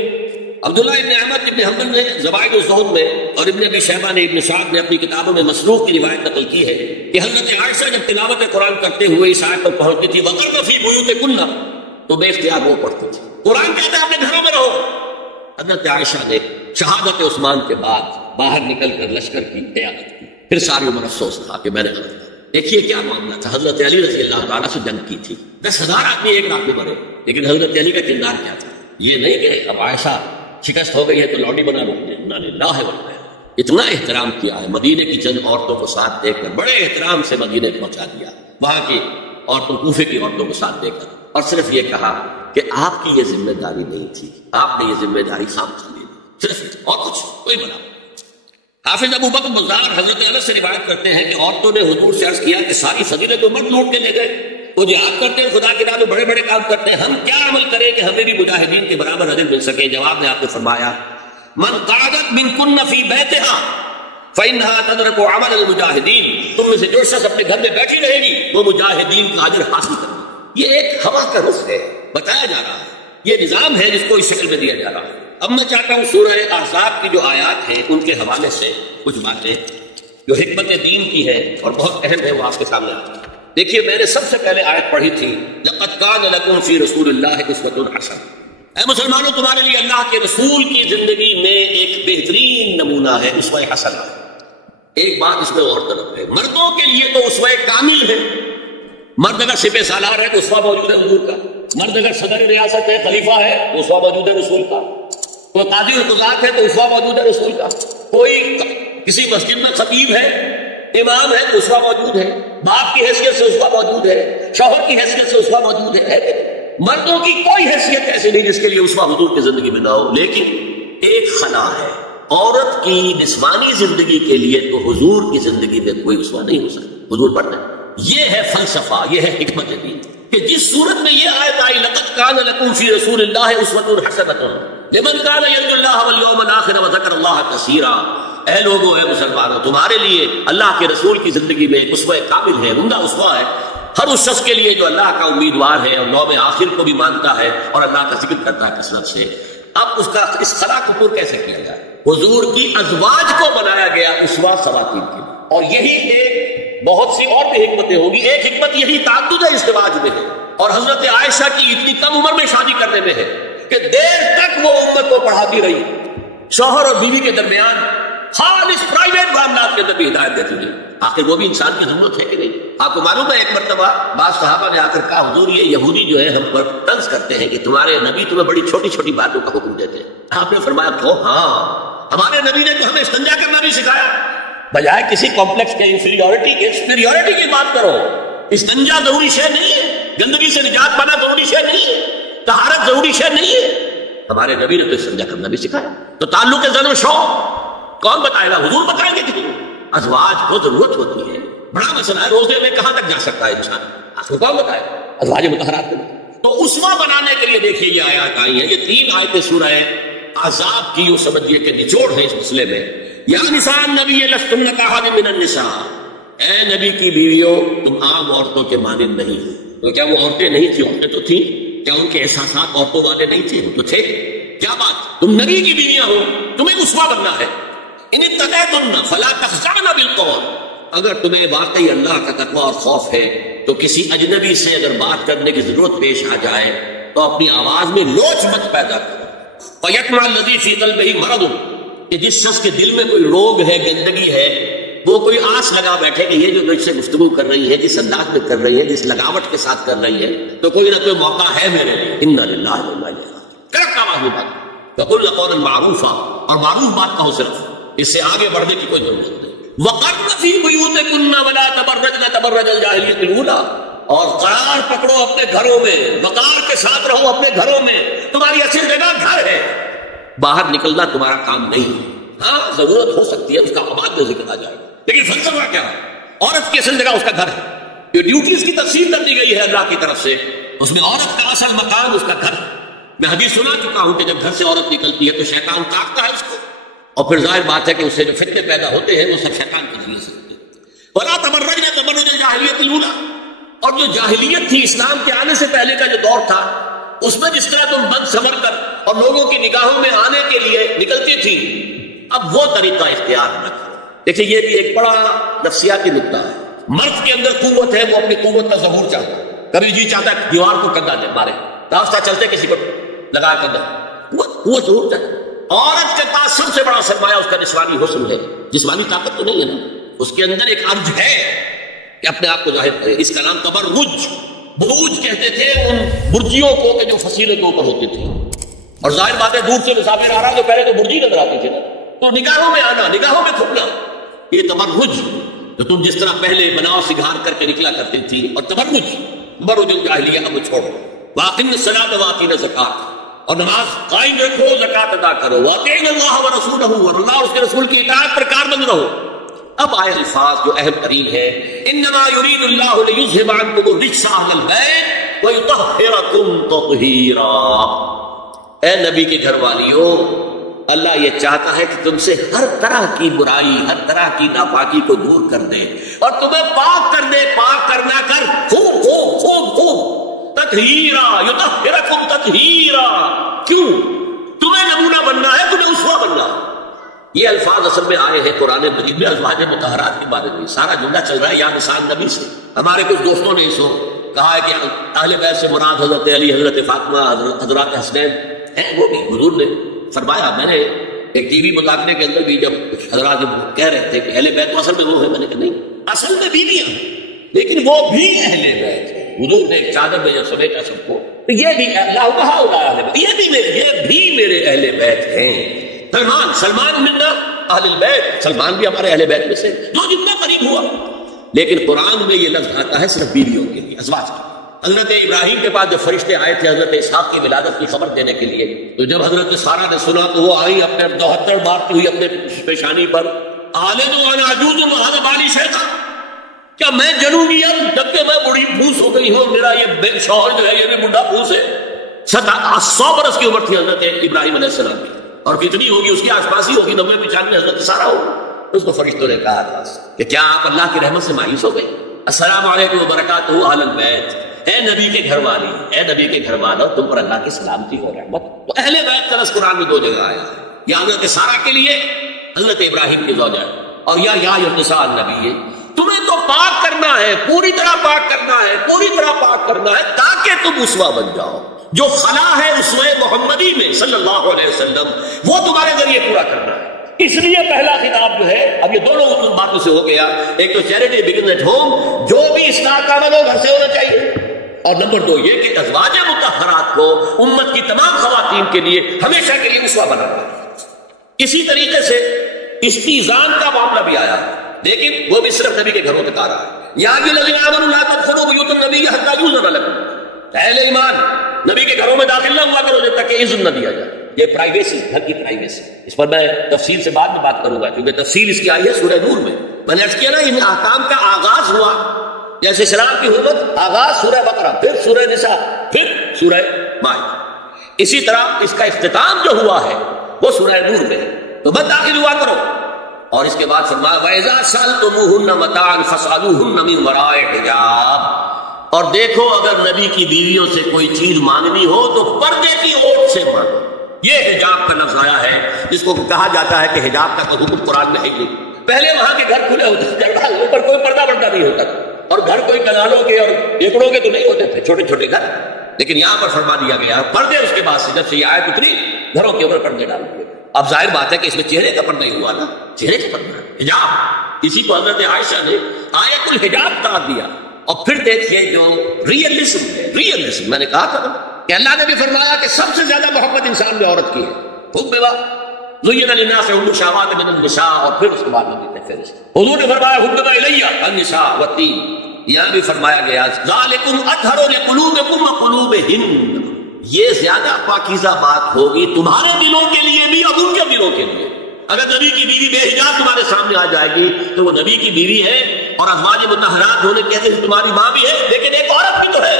عبداللہ ابن احمد ابن حنبل نے زوائد الزہد میں اور ابن ابی شیبہ نے ابن شعب نے اپنی کتابوں میں مسروق کی روایت نقل کی ہے کہ حضرت عائشہ جب تلاوت قرآن کرتے ہوئے اس آیت پر پہنچتی تھی وَقَرْنَ فِي بُيُوتِكُنَّ، تو بے اختیار وہ پڑھتی تھی، قرآن کہتا ہے اپنے گھروں میں رہو۔ حضرت عائشہ نے شہادت عثمان کے بعد باہر نکل کر لشکر کی قیادت کی، پھر ساری عمر افسوس تھا کہ میں نے غلط کیا۔ دیکھیے کیا معاملہ تھا، حضرت علی رضی اللہ تعالیٰ سے جنگ کی تھی، 10,000 آدمی ایک رات میں مرے، لیکن حضرت علی کا کردار کیا تھا؟ یہ نہیں کہ اب عائشہ شکست ہو گئی ہے تو لوڈی بنا لو، اتنا احترام کیا ہے، مدینے کی چند عورتوں کو ساتھ دے کر بڑے احترام سے مدینے پہنچا دیا، وہاں کی عورتوں کوفے کی عورتوں کو ساتھ دے کر، اور صرف یہ کہا کہ آپ کی یہ ذمہ داری نہیں تھی، آپ نے یہ ذمہ داری خام لی، صرف اور کچھ کوئی بنا۔ حافظ ابو بکر بزار حضرت انس سے روایت کرتے ہیں کہ عورتوں نے حضور سے عرض کیا کہ ساری فضیلت تو مرد لوٹ کے لے گئے، وہ جہاد کرتے ہیں، خدا کے راہ میں بڑے بڑے کام کرتے ہیں، ہم کیا عمل کریں کہ ہمیں بھی مجاہدین کے برابر اجر مل سکے؟ جواب میں آپ نے فرمایا من قعدت منکن فی بیتہا فإنہا تدرک عمل المجاہدین، تم میں سے جو شخص اپنے گھر میں بیٹھی رہے گی وہ مجاہدین کا اجر حاصل کرے گی۔ یہ ایک ہوا کا رخ ہے، بتایا جا رہا ہے، یہ نظام ہے جس کو اس شکل میں دیا جا رہا ہے۔ اب میں چاہتا ہوں سورہ احزاب کی جو آیات ہیں ان کے حوالے سے کچھ باتیں جو حکمت دین کی ہے اور بہت اہم ہے وہ آپ کے سامنے آتی ہیں۔ دیکھیے میں نے سب سے پہلے آیت پڑھی تھی لَقَدْ كَانَ لَكُمْ فِي رَسُولِ اللَّهِ أُسْوَةٌ حَسَنَةٌ، اے مسلمانوں تمہارے لیے اللہ کے رسول کی زندگی میں ایک بہترین نمونہ ہے، اسوہ حسنہ۔ ایک بات اس میں اور طرف ہے، مردوں کے لیے تو اسوہ کامل ہے، مرد اگر سپہ سالار ہے تو اسوہ موجود ہے حضور کا، مرد اگر صدر ریاست ہے، خلیفہ ہے تو اسوہ موجود ہے رسول کا، کوئی قاضی القضات ہے تو اسوہ موجود ہے رسول کا، کوئی کسی مسجد میں خطیب ہے، امام ہے تو اسوہ موجود ہے، باپ کی حیثیت سے اسوہ موجود ہے، شوہر کی حیثیت سے اسوہ موجود ہے۔ مردوں کی کوئی حیثیت ایسی نہیں جس کے لیے اسوہ حضور کی زندگی میں نہ ہو، لیکن ایک خلا ہے، عورت کی جسمانی زندگی کے لیے تو حضور کی زندگی میں کوئی اسوہ نہیں ہو سکتا، حضور پڑھنا ہے۔ یہ ہے فلسفہ، یہ ہے حکمت دین کہ جس صورت میں یہ آیت آئی لقد کان لکم فی رسول اللہ اسوۃ حسنۃ لمن کان یرجو اللہ والیوم الآخر وذکر اللہ کثیرا، اے لوگوں اے مسلمانوں تمہارے لیے اللہ کے رسول کی زندگی میں ایک اسوہ کامل ہے، عمدہ اسوہ ہے ہر اس شخص کے لیے جو اللہ کا امیدوار ہے اور یوم آخر کو بھی مانتا ہے اور اللہ کا ذکر کرتا ہے کثرت سے۔ اب اس کا اس خلا کو پور کیسے کیا جائے؟ حضور کی ازواج کو بنایا گیا اسوہ خواتین کے لیے، اور یہی ایک بہت سی اور بھی حکمتیں ہوگی، ایک حکمت یہی تعدد ازدواج میں ہے، اور حضرت عائشہ کی اتنی کم عمر میں شادی کرنے میں ہے کہ دیر تک وہ امت کو پڑھاتی رہی، شوہر اور بیوی کے درمیان خالص پرائیویٹ معاملات کے اندر بھی ہدایت دیتی رہی۔ آخر وہ بھی انسان کی ضرورت ہے کہ نہیں؟ آپ کو معلوم ہے ایک مرتبہ بعض صحابہ نے آ کر کہا حضور یہ یہودی جو ہے ہم پر طنز کرتے ہیں کہ تمہارے نبی تمہیں بڑی چھوٹی چھوٹی باتوں کا حکم دیتے ہیں۔ آپ نے فرمایا تو ہاں، ہمارے نبی نے تو ہمیں استنجا کرنا بھی سکھایا، بجائے کسی کمپلیکس کے انفیریورٹی کے سپیریورٹی کی بات کرو۔ استنجا ضروری شے نہیں ہے، گندگی سے نجات پانا ضروری شے نہیں ہے، طہارت ضروری شے نہیں ہے، ہمارے نبی نے تو استنجا کرنا بھی سکھایا۔ تو تعلق زن و شوق کون بتائے گا؟ حضور بتائیں گے کہ ازواج کو ضرورت ہوتی ہے، بڑا مسئلہ ہے، روزے میں کہاں تک جا سکتا ہے انسان، آپ کو کون بتائے ازواج مطہرات کو؟ تو اسوہ بنانے کے لیے دیکھیے یہ آیات آئی ہیں، یہ 3 آیتیں سورہ احزاب کی، یوں سمجھیے کہ نچوڑ ہے اس مسئلے میں۔ یا نساء النبی لستن کاحد من النساء، اے نبی کی بیویوں تم عام عورتوں کے مانند نہیں ہو۔ تو کیا وہ عورتیں نہیں تھیں؟ عورتیں تو تھیں، کیا ان کے احساسات عورتوں والے نہیں تھے؟ وہ تو تھے۔ کیا بات، تم نبی کی بیویاں ہو، تمہیں اسوہ بننا ہے۔ ان اتقیتن فلا تخضعن بالقول، اگر تمہیں واقعی اللہ کا تقوی اور خوف ہے تو کسی اجنبی سے اگر بات کرنے کی ضرورت پیش آ جائے تو اپنی آواز میں لوچ مت پیدا کرو۔ وَيَطْمَعَ الَّذِي فِي قَلْبِهِ مَرَضٌ، کہ جس شخص کے دل میں کوئی روگ ہے، گندگی ہے، وہ کوئی آس لگا بیٹھے کہ یہ جو مجھ سے گفتگو کر رہی ہے، جس انداز میں کر رہی ہے، جس لگاوٹ کے ساتھ کر رہی ہے، تو کوئی نہ کوئی موقع ہے میرے لیے۔ اِنَّا لِلَّهِ وَإِنَّا إِلَيْهِ رَاجِعُونَ، کڑک آواز میں بات وَقُلْ قَوْلًا مَعْرُوفًا، اور معروف بات کہو، صرف اس سے آگے بڑھنے کی کوئی ضرورت نہیں۔ وَقَرْنَ فِي بُيُوتِكُنَّ وَلَا تَبَرَّجْنَ تَبَرُّجَ الْجَاهِلِيَّةِ الْأُولَىٰ، اور قرار پکڑو اپنے گھروں میں، وقار کے ساتھ رہو اپنے گھروں میں، تمہاری اصل جگہ گھر ہے، باہر نکلنا تمہارا کام نہیں۔ ہاں ضرورت ہو سکتی ہے، اس کا بعد میں ذکر آ جائے گا، لیکن فلسفہ کیا ہے؟ عورت کی اصل جگہ اس کا گھر ہے۔ یہ ڈیوٹیز کی تفصیل کر دی گئی ہے اللہ کی طرف سے، اس میں عورت کا اصل مقام اس کا گھر ہے۔ میں حدیث سنا چکا ہوں کہ جب گھر سے عورت نکلتی ہے تو شیطان تاکتا ہے اس کو، اور پھر ظاہر بات ہے کہ اس سے جو فتنے پیدا ہوتے ہیں وہ سب شیطان کے ذریعے سے ہوتے ہیں۔ وَلَا تَبَرَّجْنَ تَبَرُّجَ الْجَاهِلِيَّةِ الْأُولَىٰ، اور جو جاہلیت تھی، اسلام کے آنے سے پہلے کا جو دور تھا، اس میں جس طرح تم بد سمر کر اور لوگوں کی نگاہوں میں آنے کے لیے نکلتی تھی، اب وہ طریقہ اختیار نہ کرو۔ دیکھیں یہ بھی ایک بڑا نفسیاتی نکتہ ہے۔ مرد کے اندر قوت ہے، وہ اپنی قوت کا ظہور چاہتا ہے، کبھی جی چاہتا ہے دیوار کو کندھا دے مارے، راستہ چلتے کسی کو لگا کندھا، قوت ضرور چاہتا ہے۔ عورت کے پاس سب سے بڑا سرمایہ اس کا جسمانی حسن ہے، جسمانی طاقت تو نہیں ہے نا، اس کے اندر ایک ارج ہے کہ اپنے آپ کو ظاہر کرے۔ اس کا نام تبرج، بروج کہتے تھے ان برجیوں کو کہ جو فصیلے کے اوپر ہوتی تھی، اور ظاہر بات ہے دور سے مسافر آ رہا تو پہلے تو برجی نظر آتی تھی نا، تو نگاہوں میں آنا، نگاہوں میں کھپنا، یہ تبرج، تو تم جس طرح پہلے بناؤ سگھار کر کے نکلا کرتی تھی، اور تبرج الجاہلیہ اب چھوڑو۔ وَأَقِمْنَ الصَّلَاةَ وَآتِينَ الزَّكَاةَ، اور نماز قائم رکھو، زکات ادا کرو۔ وَأَطِيعْنَ اللَّهَ وَرَسُولَهُ، اور اللہ اور اس کے رسول کی اطاعت پر کاربند رہو۔ اب آئے الفاظ جو اہم ترین ہے، انما يريد الله ليذهب عنكم الرجس اهل البيت ويطهركم تطهيرا، اے نبی کے گھر والیوں، اللہ یہ چاہتا ہے کہ تم سے ہر طرح کی برائی، ہر طرح کی ناپاکی کو دور کر دے اور تمہیں پاک کر دے۔ پاک کرنا کر خوب خوب خوب خوب، تطہیرا، یطہرکم تطہیرا، کیوں؟ تمہیں نمونہ بننا ہے، تمہیں اسوہ بننا ہے۔ یہ الفاظ اصل میں آئے ہیں قرآن مجید میں ازواج مطہرات کے بارے میں، سارا جملہ چل رہا ہے یا نساء النبی سے۔ ہمارے کچھ دوستوں نے اسو کہا ہے کہ اہل بیت سے مراد حضرت علی، حضرت فاطمہ، حضرات حسنین ہیں، وہ بھی حضور نے فرمایا۔ میں نے ایک ٹی وی مذاکرے کے اندر بھی جب حضرات کہہ رہے تھے کہ اہل بیت اصل میں وہ ہے، میں نے کہا نہیں، اصل میں بیویاں، لیکن وہ بھی اہل بیت ہے۔ حضور نے ایک چادر میں جب سمیٹا سب کو، تو یہ بھی اللہ کہا ہوگا، یہ بھی میرے اہل بیت ہیں۔ سلمان منا اہل البیت، سلمان بھی ہمارے اہل بیت میں سے، جو جتنا قریب ہوا۔ لیکن قرآن میں یہ لفظ آتا ہے صرف بیویوں کے لیے، ازواج کے۔ حضرت ابراہیم کے پاس جب فرشتے آئے تھے حضرت اسحاق کی ولادت کی خبر دینے کے لیے، تو جب حضرت سارہ نے سنا تو وہ آئی اپنے 72 مارتی ہوئی اپنے پیشانی پر، آلد وانا عجوز وهذا بالی شیخا، کیا میں جنوں گی اب جبکہ میں بڑی پھوس ہو گئی ہوں، میرا یہ شوہر جو ہے یہ بھی بڑھا پھوس ہے۔ 100 برس کی عمر تھی حضرت ابراہیم علیہ السلام کی، اور کتنی ہوگی اس کی آس پاس ہی ہوگی، 90-95 حضرت سارہ ہوگی۔ اس کو فرشتوں نے کہا کہ کیا آپ اللہ کی رحمت سے مایوس ہو گئے؟ السلام علیکم وبرکاتہ اہل البیت، اے نبی کے گھر والی، اے نبی کے گھر والوں، تم پر اللہ کی سلامتی ہو رحمت۔ تو اہل بیت کا لفظ قرآن میں 2 جگہ آیا، یا حضرت سارہ کے لیے، حضرت ابراہیم کی زوجہ، اور یا نساء النبی، تمہیں تو پاک کرنا ہے، پوری طرح پاک کرنا ہے، پوری طرح پاک کرنا ہے تاکہ تم اسوہ بن جاؤ۔ جو خلا ہے اسوہ محمدی میں صلی اللہ علیہ وسلم، وہ تمہارے ذریعے پورا کرنا ہے۔ اس لیے پہلا خطاب جو ہے، اب یہ دونوں باتوں سے ہو گیا، ایک تو چیریٹی بگنز ایٹ ہوم، جو بھی اصلاح کا عمل ہو گھر سے ہونا چاہیے، اور نمبر 2 یہ کہ ازواج مطہرات کو امت کی تمام خواتین کے لیے ہمیشہ کے لیے اسوہ بنانا ہے۔ اسی طریقے سے استیزان کا معاملہ بھی آیا، لیکن وہ بھی صرف نبی کے گھروں تک آ رہا ہے۔ یا ایھا الذین آمنوا لا تدخلوا بیوت النبی حتی یؤذن لکم، اہل ایمان نبی کے گھروں میں داخل نہ ہوا کرو جب تک کہ اذن نہ دیا جائے۔ یہ پرائیویسی، گھر کی پرائیویسی، اس پر میں تفصیل سے بعد میں بات کروں گا کیونکہ تفصیل اس کی آئی ہے سورہ نور میں۔ میں نے عرض کیا نا ان احکام کا آغاز ہوا جیسے اسلام کی حکومت، آغاز سورہ بقرہ، پھر سورہ نساء، پھر سورہ مائدہ، اسی طرح اس کا اختتام جو ہوا ہے وہ سورہ نور میں، تو بس داخل ہوا کرو۔ اور اس کے بعد فرمایا وَإِذَا سَأَلْتُمُوهُنَّ مَتَاعًا فَاسْأَلُوهُنَّ مِنْ وَرَاءِ حِجَابٍ، اور دیکھو اگر نبی کی بیویوں سے کوئی چیز مانگنی ہو تو پردے کی اوٹ سے مانگو۔ یہ حجاب کا لفظ آیا ہے جس کو کہا جاتا ہے کہ حجاب کا کوئی حکم قرآن میں ہے نہیں۔ پہلے وہاں کے گھر کھلے ہوتے تھے، اوپر کوئی پردہ نہیں ہوتا تھا، اور گھر کوئی کنالوں کے اور ایکڑوں کے تو نہیں ہوتے تھے، چھوٹے چھوٹے گھر، لیکن یہاں پر فرما دیا گیا پردے اس کے بعد سے جب سے یہ آیت اتری گھروں کے اوپر پردے ڈال دیے۔ اب ظاہر بات ہے کہ اس میں چہرے کا پردہ ہی ہوا نا، چہرے کا پردہ حجاب، اسی کو حضرت عائشہ نے آیت الحجاب قرار دیا۔ اور پھر دیکھیے جو ریئلزم ہے، ریئلزم میں نے کہا تھا کہ اللہ نے بھی فرمایا کہ سب سے زیادہ محبت انسان میں عورت کی ہے، خوب بیوہ زین للناس حب الشہوات من النساء، اور پھر اس کے بعد میں فہرست حضور نے فرمایا حبب الی النساء والطین، یہاں بھی فرمایا گیا ذالکم اطہر لقلوبکم وقلوبہن، یہ زیادہ پاکیزہ بات ہوگی تمہارے دلوں کے لیے بھی اور ان کے دلوں کے لیے۔ اگر نبی کی بیوی بے حجاب تمہارے سامنے آ جائے گی تو وہ نبی کی بیوی ہے اور ازواج مطہرات ہونے کی وجہ سے تمہاری ماں بھی ہے، لیکن ایک عورت بھی تو ہے،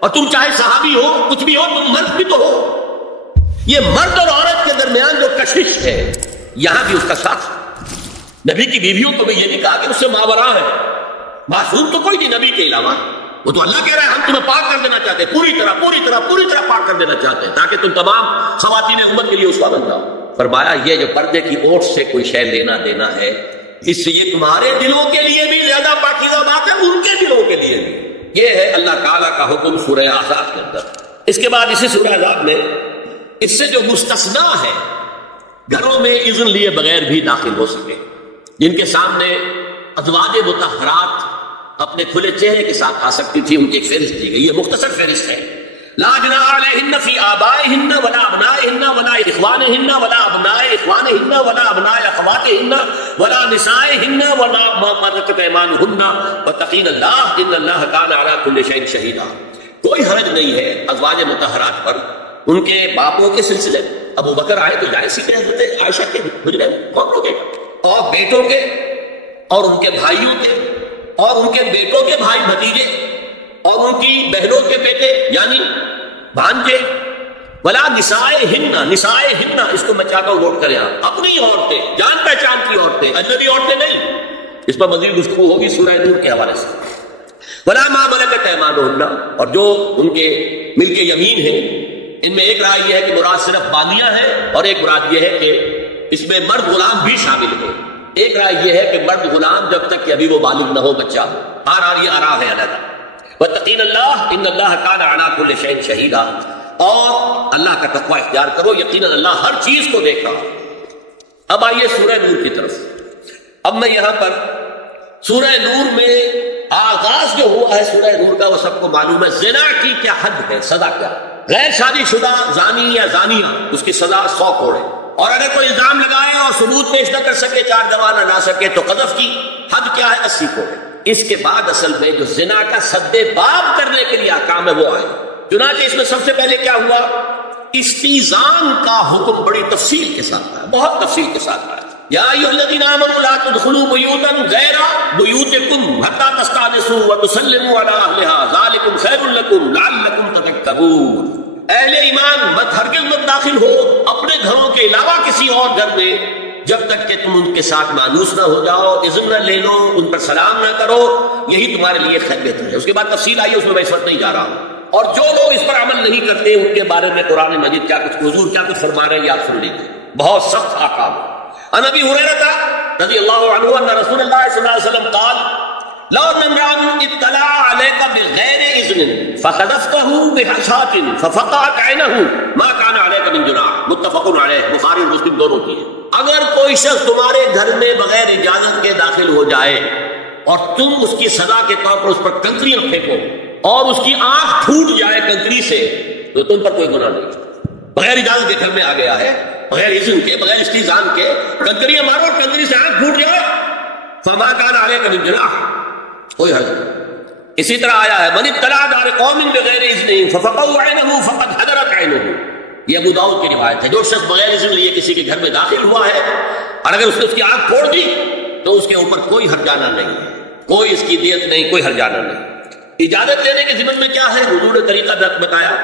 اور تم چاہے صحابی ہو کچھ بھی ہو تم مرد بھی تو ہو۔ یہ مرد اور عورت کے درمیان جو کشش ہے یہاں بھی اس کا ساتھ، نبی کی بیویوں کو بھی یہ نہیں کہا کہ اس سے ماوراء ہے، معصوم تو کوئی نہیں نبی کے علاوہ، وہ تو اللہ کہہ رہا ہے ہم تمہیں پاک کر دینا چاہتے ہیں، پوری طرح پاک کر دینا چاہتے ہیں تاکہ تم تمام خواتین امت کے لیے اسوہ بن جاؤ۔ فرمایا یہ جو پردے کی اوٹ سے کوئی شے لینا دینا ہے، اس سے یہ تمہارے دلوں کے لیے بھی زیادہ پاکیزہ بات ہے، ان کے دلوں کے لیے بھی۔ یہ ہے اللہ تعالیٰ کا حکم سورہ احزاب کے اندر۔ اس کے بعد اسی سورہ احزاب میں اس سے جو مستثنا ہے گھروں میں اذن لیے بغیر بھی داخل ہو سکے، جن کے سامنے ازواج مطہرات اپنے کھلے چہرے کے ساتھ آ سکتی تھی، ان کی ایک فہرست دی گئی، یہ مختصر فہرست ہے۔ لا جناح علیہن فی آبائہن ولا ابنائہن ولا اخوانہن ولا ابناء اخوانہن ولا ابناء اخواتہن ولا نسائہن ولا ما ملکت ایمانہن واتقین اللہ ان اللہ کان علی کل شیء شہیدا۔ کوئی حرج نہیں ہے ازواج مطہرات پر ان کے باپوں کے سلسلے، ابو بکر آئے تو جائے سی حضرت عائشہ کے حجرے میں کون روکے گا، اور بیٹوں کے اور ان کے بھائیوں کے اور ان کے بیٹوں کے بھائی بھتیجے اور ان کی بہنوں کے بیٹے یعنی بھانجے، ولا نسائہن، نسائہن اس کو میں چاہتا ہوں نوٹ کریں آپ، اپنی عورتیں، جان پہچان کی عورتیں، اجنبی عورتیں نہیں۔ اس پر مزید گفتگو ہوگی سورہ نور کے حوالے سے۔ ولا ما ملکت ایمانہن، اور جو ان کے ملک یمین ہیں، ان میں ایک رائے یہ ہے کہ مراد صرف بالیاں ہیں، اور ایک مراد یہ ہے کہ اس میں مرد غلام بھی شامل ہو۔ ایک رائے یہ ہے کہ مرد غلام جب تک کہ ابھی وہ بالغ نہ ہو، بچہ ہو، یہ آرا ہے علیحدہ۔ واتقین اللہ ان اللہ کان علی کل شیء شہیدا، اور اللہ کا تقوی اختیار کرو، یقیناً اللہ ہر چیز کو دیکھ رہا۔ اب آئیے سورہ نور کی طرف۔ اب میں یہاں پر سورہ نور میں آغاز جو ہوا ہے سورہ نور کا وہ سب کو معلوم ہے، زنا کی کیا حد ہے، سزا کیا، غیر شادی شدہ زانی یا زانیہ اس کی سزا 100 کوڑے، اور اگر کوئی الزام لگائے اور ثبوت پیش نہ کر سکے، 4 گواہ نہ لا سکے تو قذف کی حد کیا ہے، 80 کوڑے۔ اس کے بعد اصل میں جو زنا کا سد باب کرنے کے لیے احکام ہے وہ آئے، چنانچہ اس میں سب سے پہلے کیا ہوا، استیزان کا حکم بڑی تفصیل کے ساتھ آیا، بہت تفصیل کے ساتھ آیا۔ یا ایھا الذین آمنوا لا تدخلوا بیوتا غیر بیوتکم حتی تستأنسوا وتسلموا علی اہلہا ذلکم خیر لکم لعلکم تذکرون۔ اہل ایمان مت ہرگز مت داخل ہو اپنے گھروں کے علاوہ کسی اور گھر میں جب تک کہ تم ان کے ساتھ مانوس نہ ہو جاؤ، اذن نہ لے لو، ان پر سلام نہ کرو، یہی تمہارے لیے خیر بہتر ہے۔ اس کے بعد تفصیل آئی، اس میں میں اس وقت نہیں جا رہا ہوں۔ اور جو لوگ اس پر عمل نہیں کرتے ان کے بارے میں قرآن مجید کیا کچھ حضور کیا کچھ فرما رہے ہیں آپ سن لیجیے، بہت سخت احکام۔ عن ابی ہریرہ رضی اللہ عنہ ان رسول اللہ صلی اللہ علیہ وسلم قال لو نمران اطلع عليك بغیر اذن فخذفته بحشاة ففقعت عینه ما كان عليك من جناح، متفق علیہ، بخاری اور مسلم دونوں کی ہے۔ اگر کوئی شخص تمہارے گھر میں بغیر اجازت کے داخل ہو جائے اور تم اس کی سزا کے طور پر اس پر کنکریاں پھینکو اور اس کی آنکھ پھوٹ جائے کنکری سے، تو تم پر کوئی گناہ نہیں۔ بغیر اجازت کے گھر میں آ گیا ہے، بغیر اذن کے، بغیر استئذان کے کنکریاں مارو اور کنکری سے آنکھ پھوٹ جائے، فما كان عليك من جناح، کوئی حرج نہیں۔ اسی طرح آیا ہے من اطلع على قوم بغیر اذن ففقعوا عینه فقد حضرت عینه، یہ ابو داؤد کی روایت ہے۔ جو شخص بغیر اذن لیے کسی کے گھر میں داخل ہوا ہے اور اگر اس نے اس کی آنکھ پھوڑ دی تو اس کے اوپر کوئی حرجانہ نہیں ہے، کوئی اس کی دیت نہیں، کوئی حرجانہ نہیں۔ اجازت لینے کے ذمن میں کیا ہے؟ حضور نے طریقہ بتایا،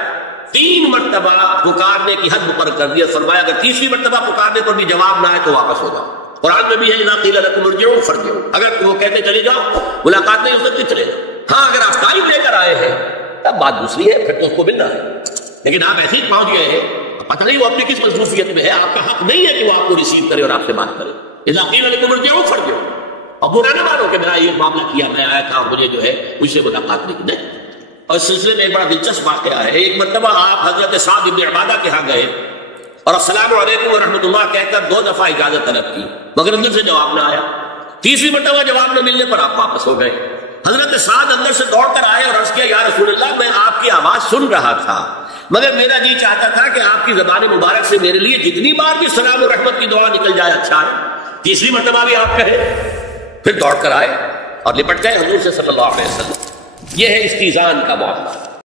3 مرتبہ پکارنے کی حد مقرر کر دیا، فرمایا اگر تیسری مرتبہ پکارنے پر بھی جواب نہ آئے تو واپس ہو جاؤ۔ قرآن میں بھی ہے اذا قیل لکم ارجعوا فارجعوا، اگر وہ کہتے چلے جاؤ، ملاقات نہیں ہو سکتی چلے جاؤ۔ ہاں اگر آپ ٹائم لے کر آئے ہیں تب بات دوسری ہے، پھر تو اس کو ملنا ہے، لیکن آپ ایسے ہی پہنچ گئے ہیں، پتہ نہیں وہ اپنی کس مصروفیت میں ہے، آپ کا حق نہیں ہے کہ وہ آپ کو ریسیو کرے اور آپ سے بات کرے۔ اذا قیل لکم ارجعوا فارجعوا، اور برا نہ مانو کہ میرا یہ معاملہ کیا، میں آیا تھا مجھے جو ہے مجھ سے ملاقات نہیں۔ اور اس سلسلے میں ایک بڑا دلچسپ واقعہ ہے۔ ایک مرتبہ آپ حضرت سعد بن عبادہ کے ہاں گئے اور السلام علیکم ورحمۃ اللہ کہہ کر 2 دفعہ اجازت طلب کی، مگر اندر سے جواب نہ آیا۔ تیسری مرتبہ جواب نہ ملنے پر آپ واپس ہو گئے۔ حضرت سعد اندر سے دوڑ کر آئے اور عرض کیا یا رسول اللہ، میں آپ کی آواز سن رہا تھا مگر میرا جی چاہتا تھا کہ آپ کی زبان مبارک سے میرے لیے جتنی بار بھی سلام و رحمت کی دعا نکل جائے اچھا ہے، تیسری مرتبہ بھی آپ کہے۔ پھر دوڑ کر آئے اور لپٹ گئے حضور سے صلی اللہ علیہ وسلم۔ یہ ہے استئذان کا معاملہ۔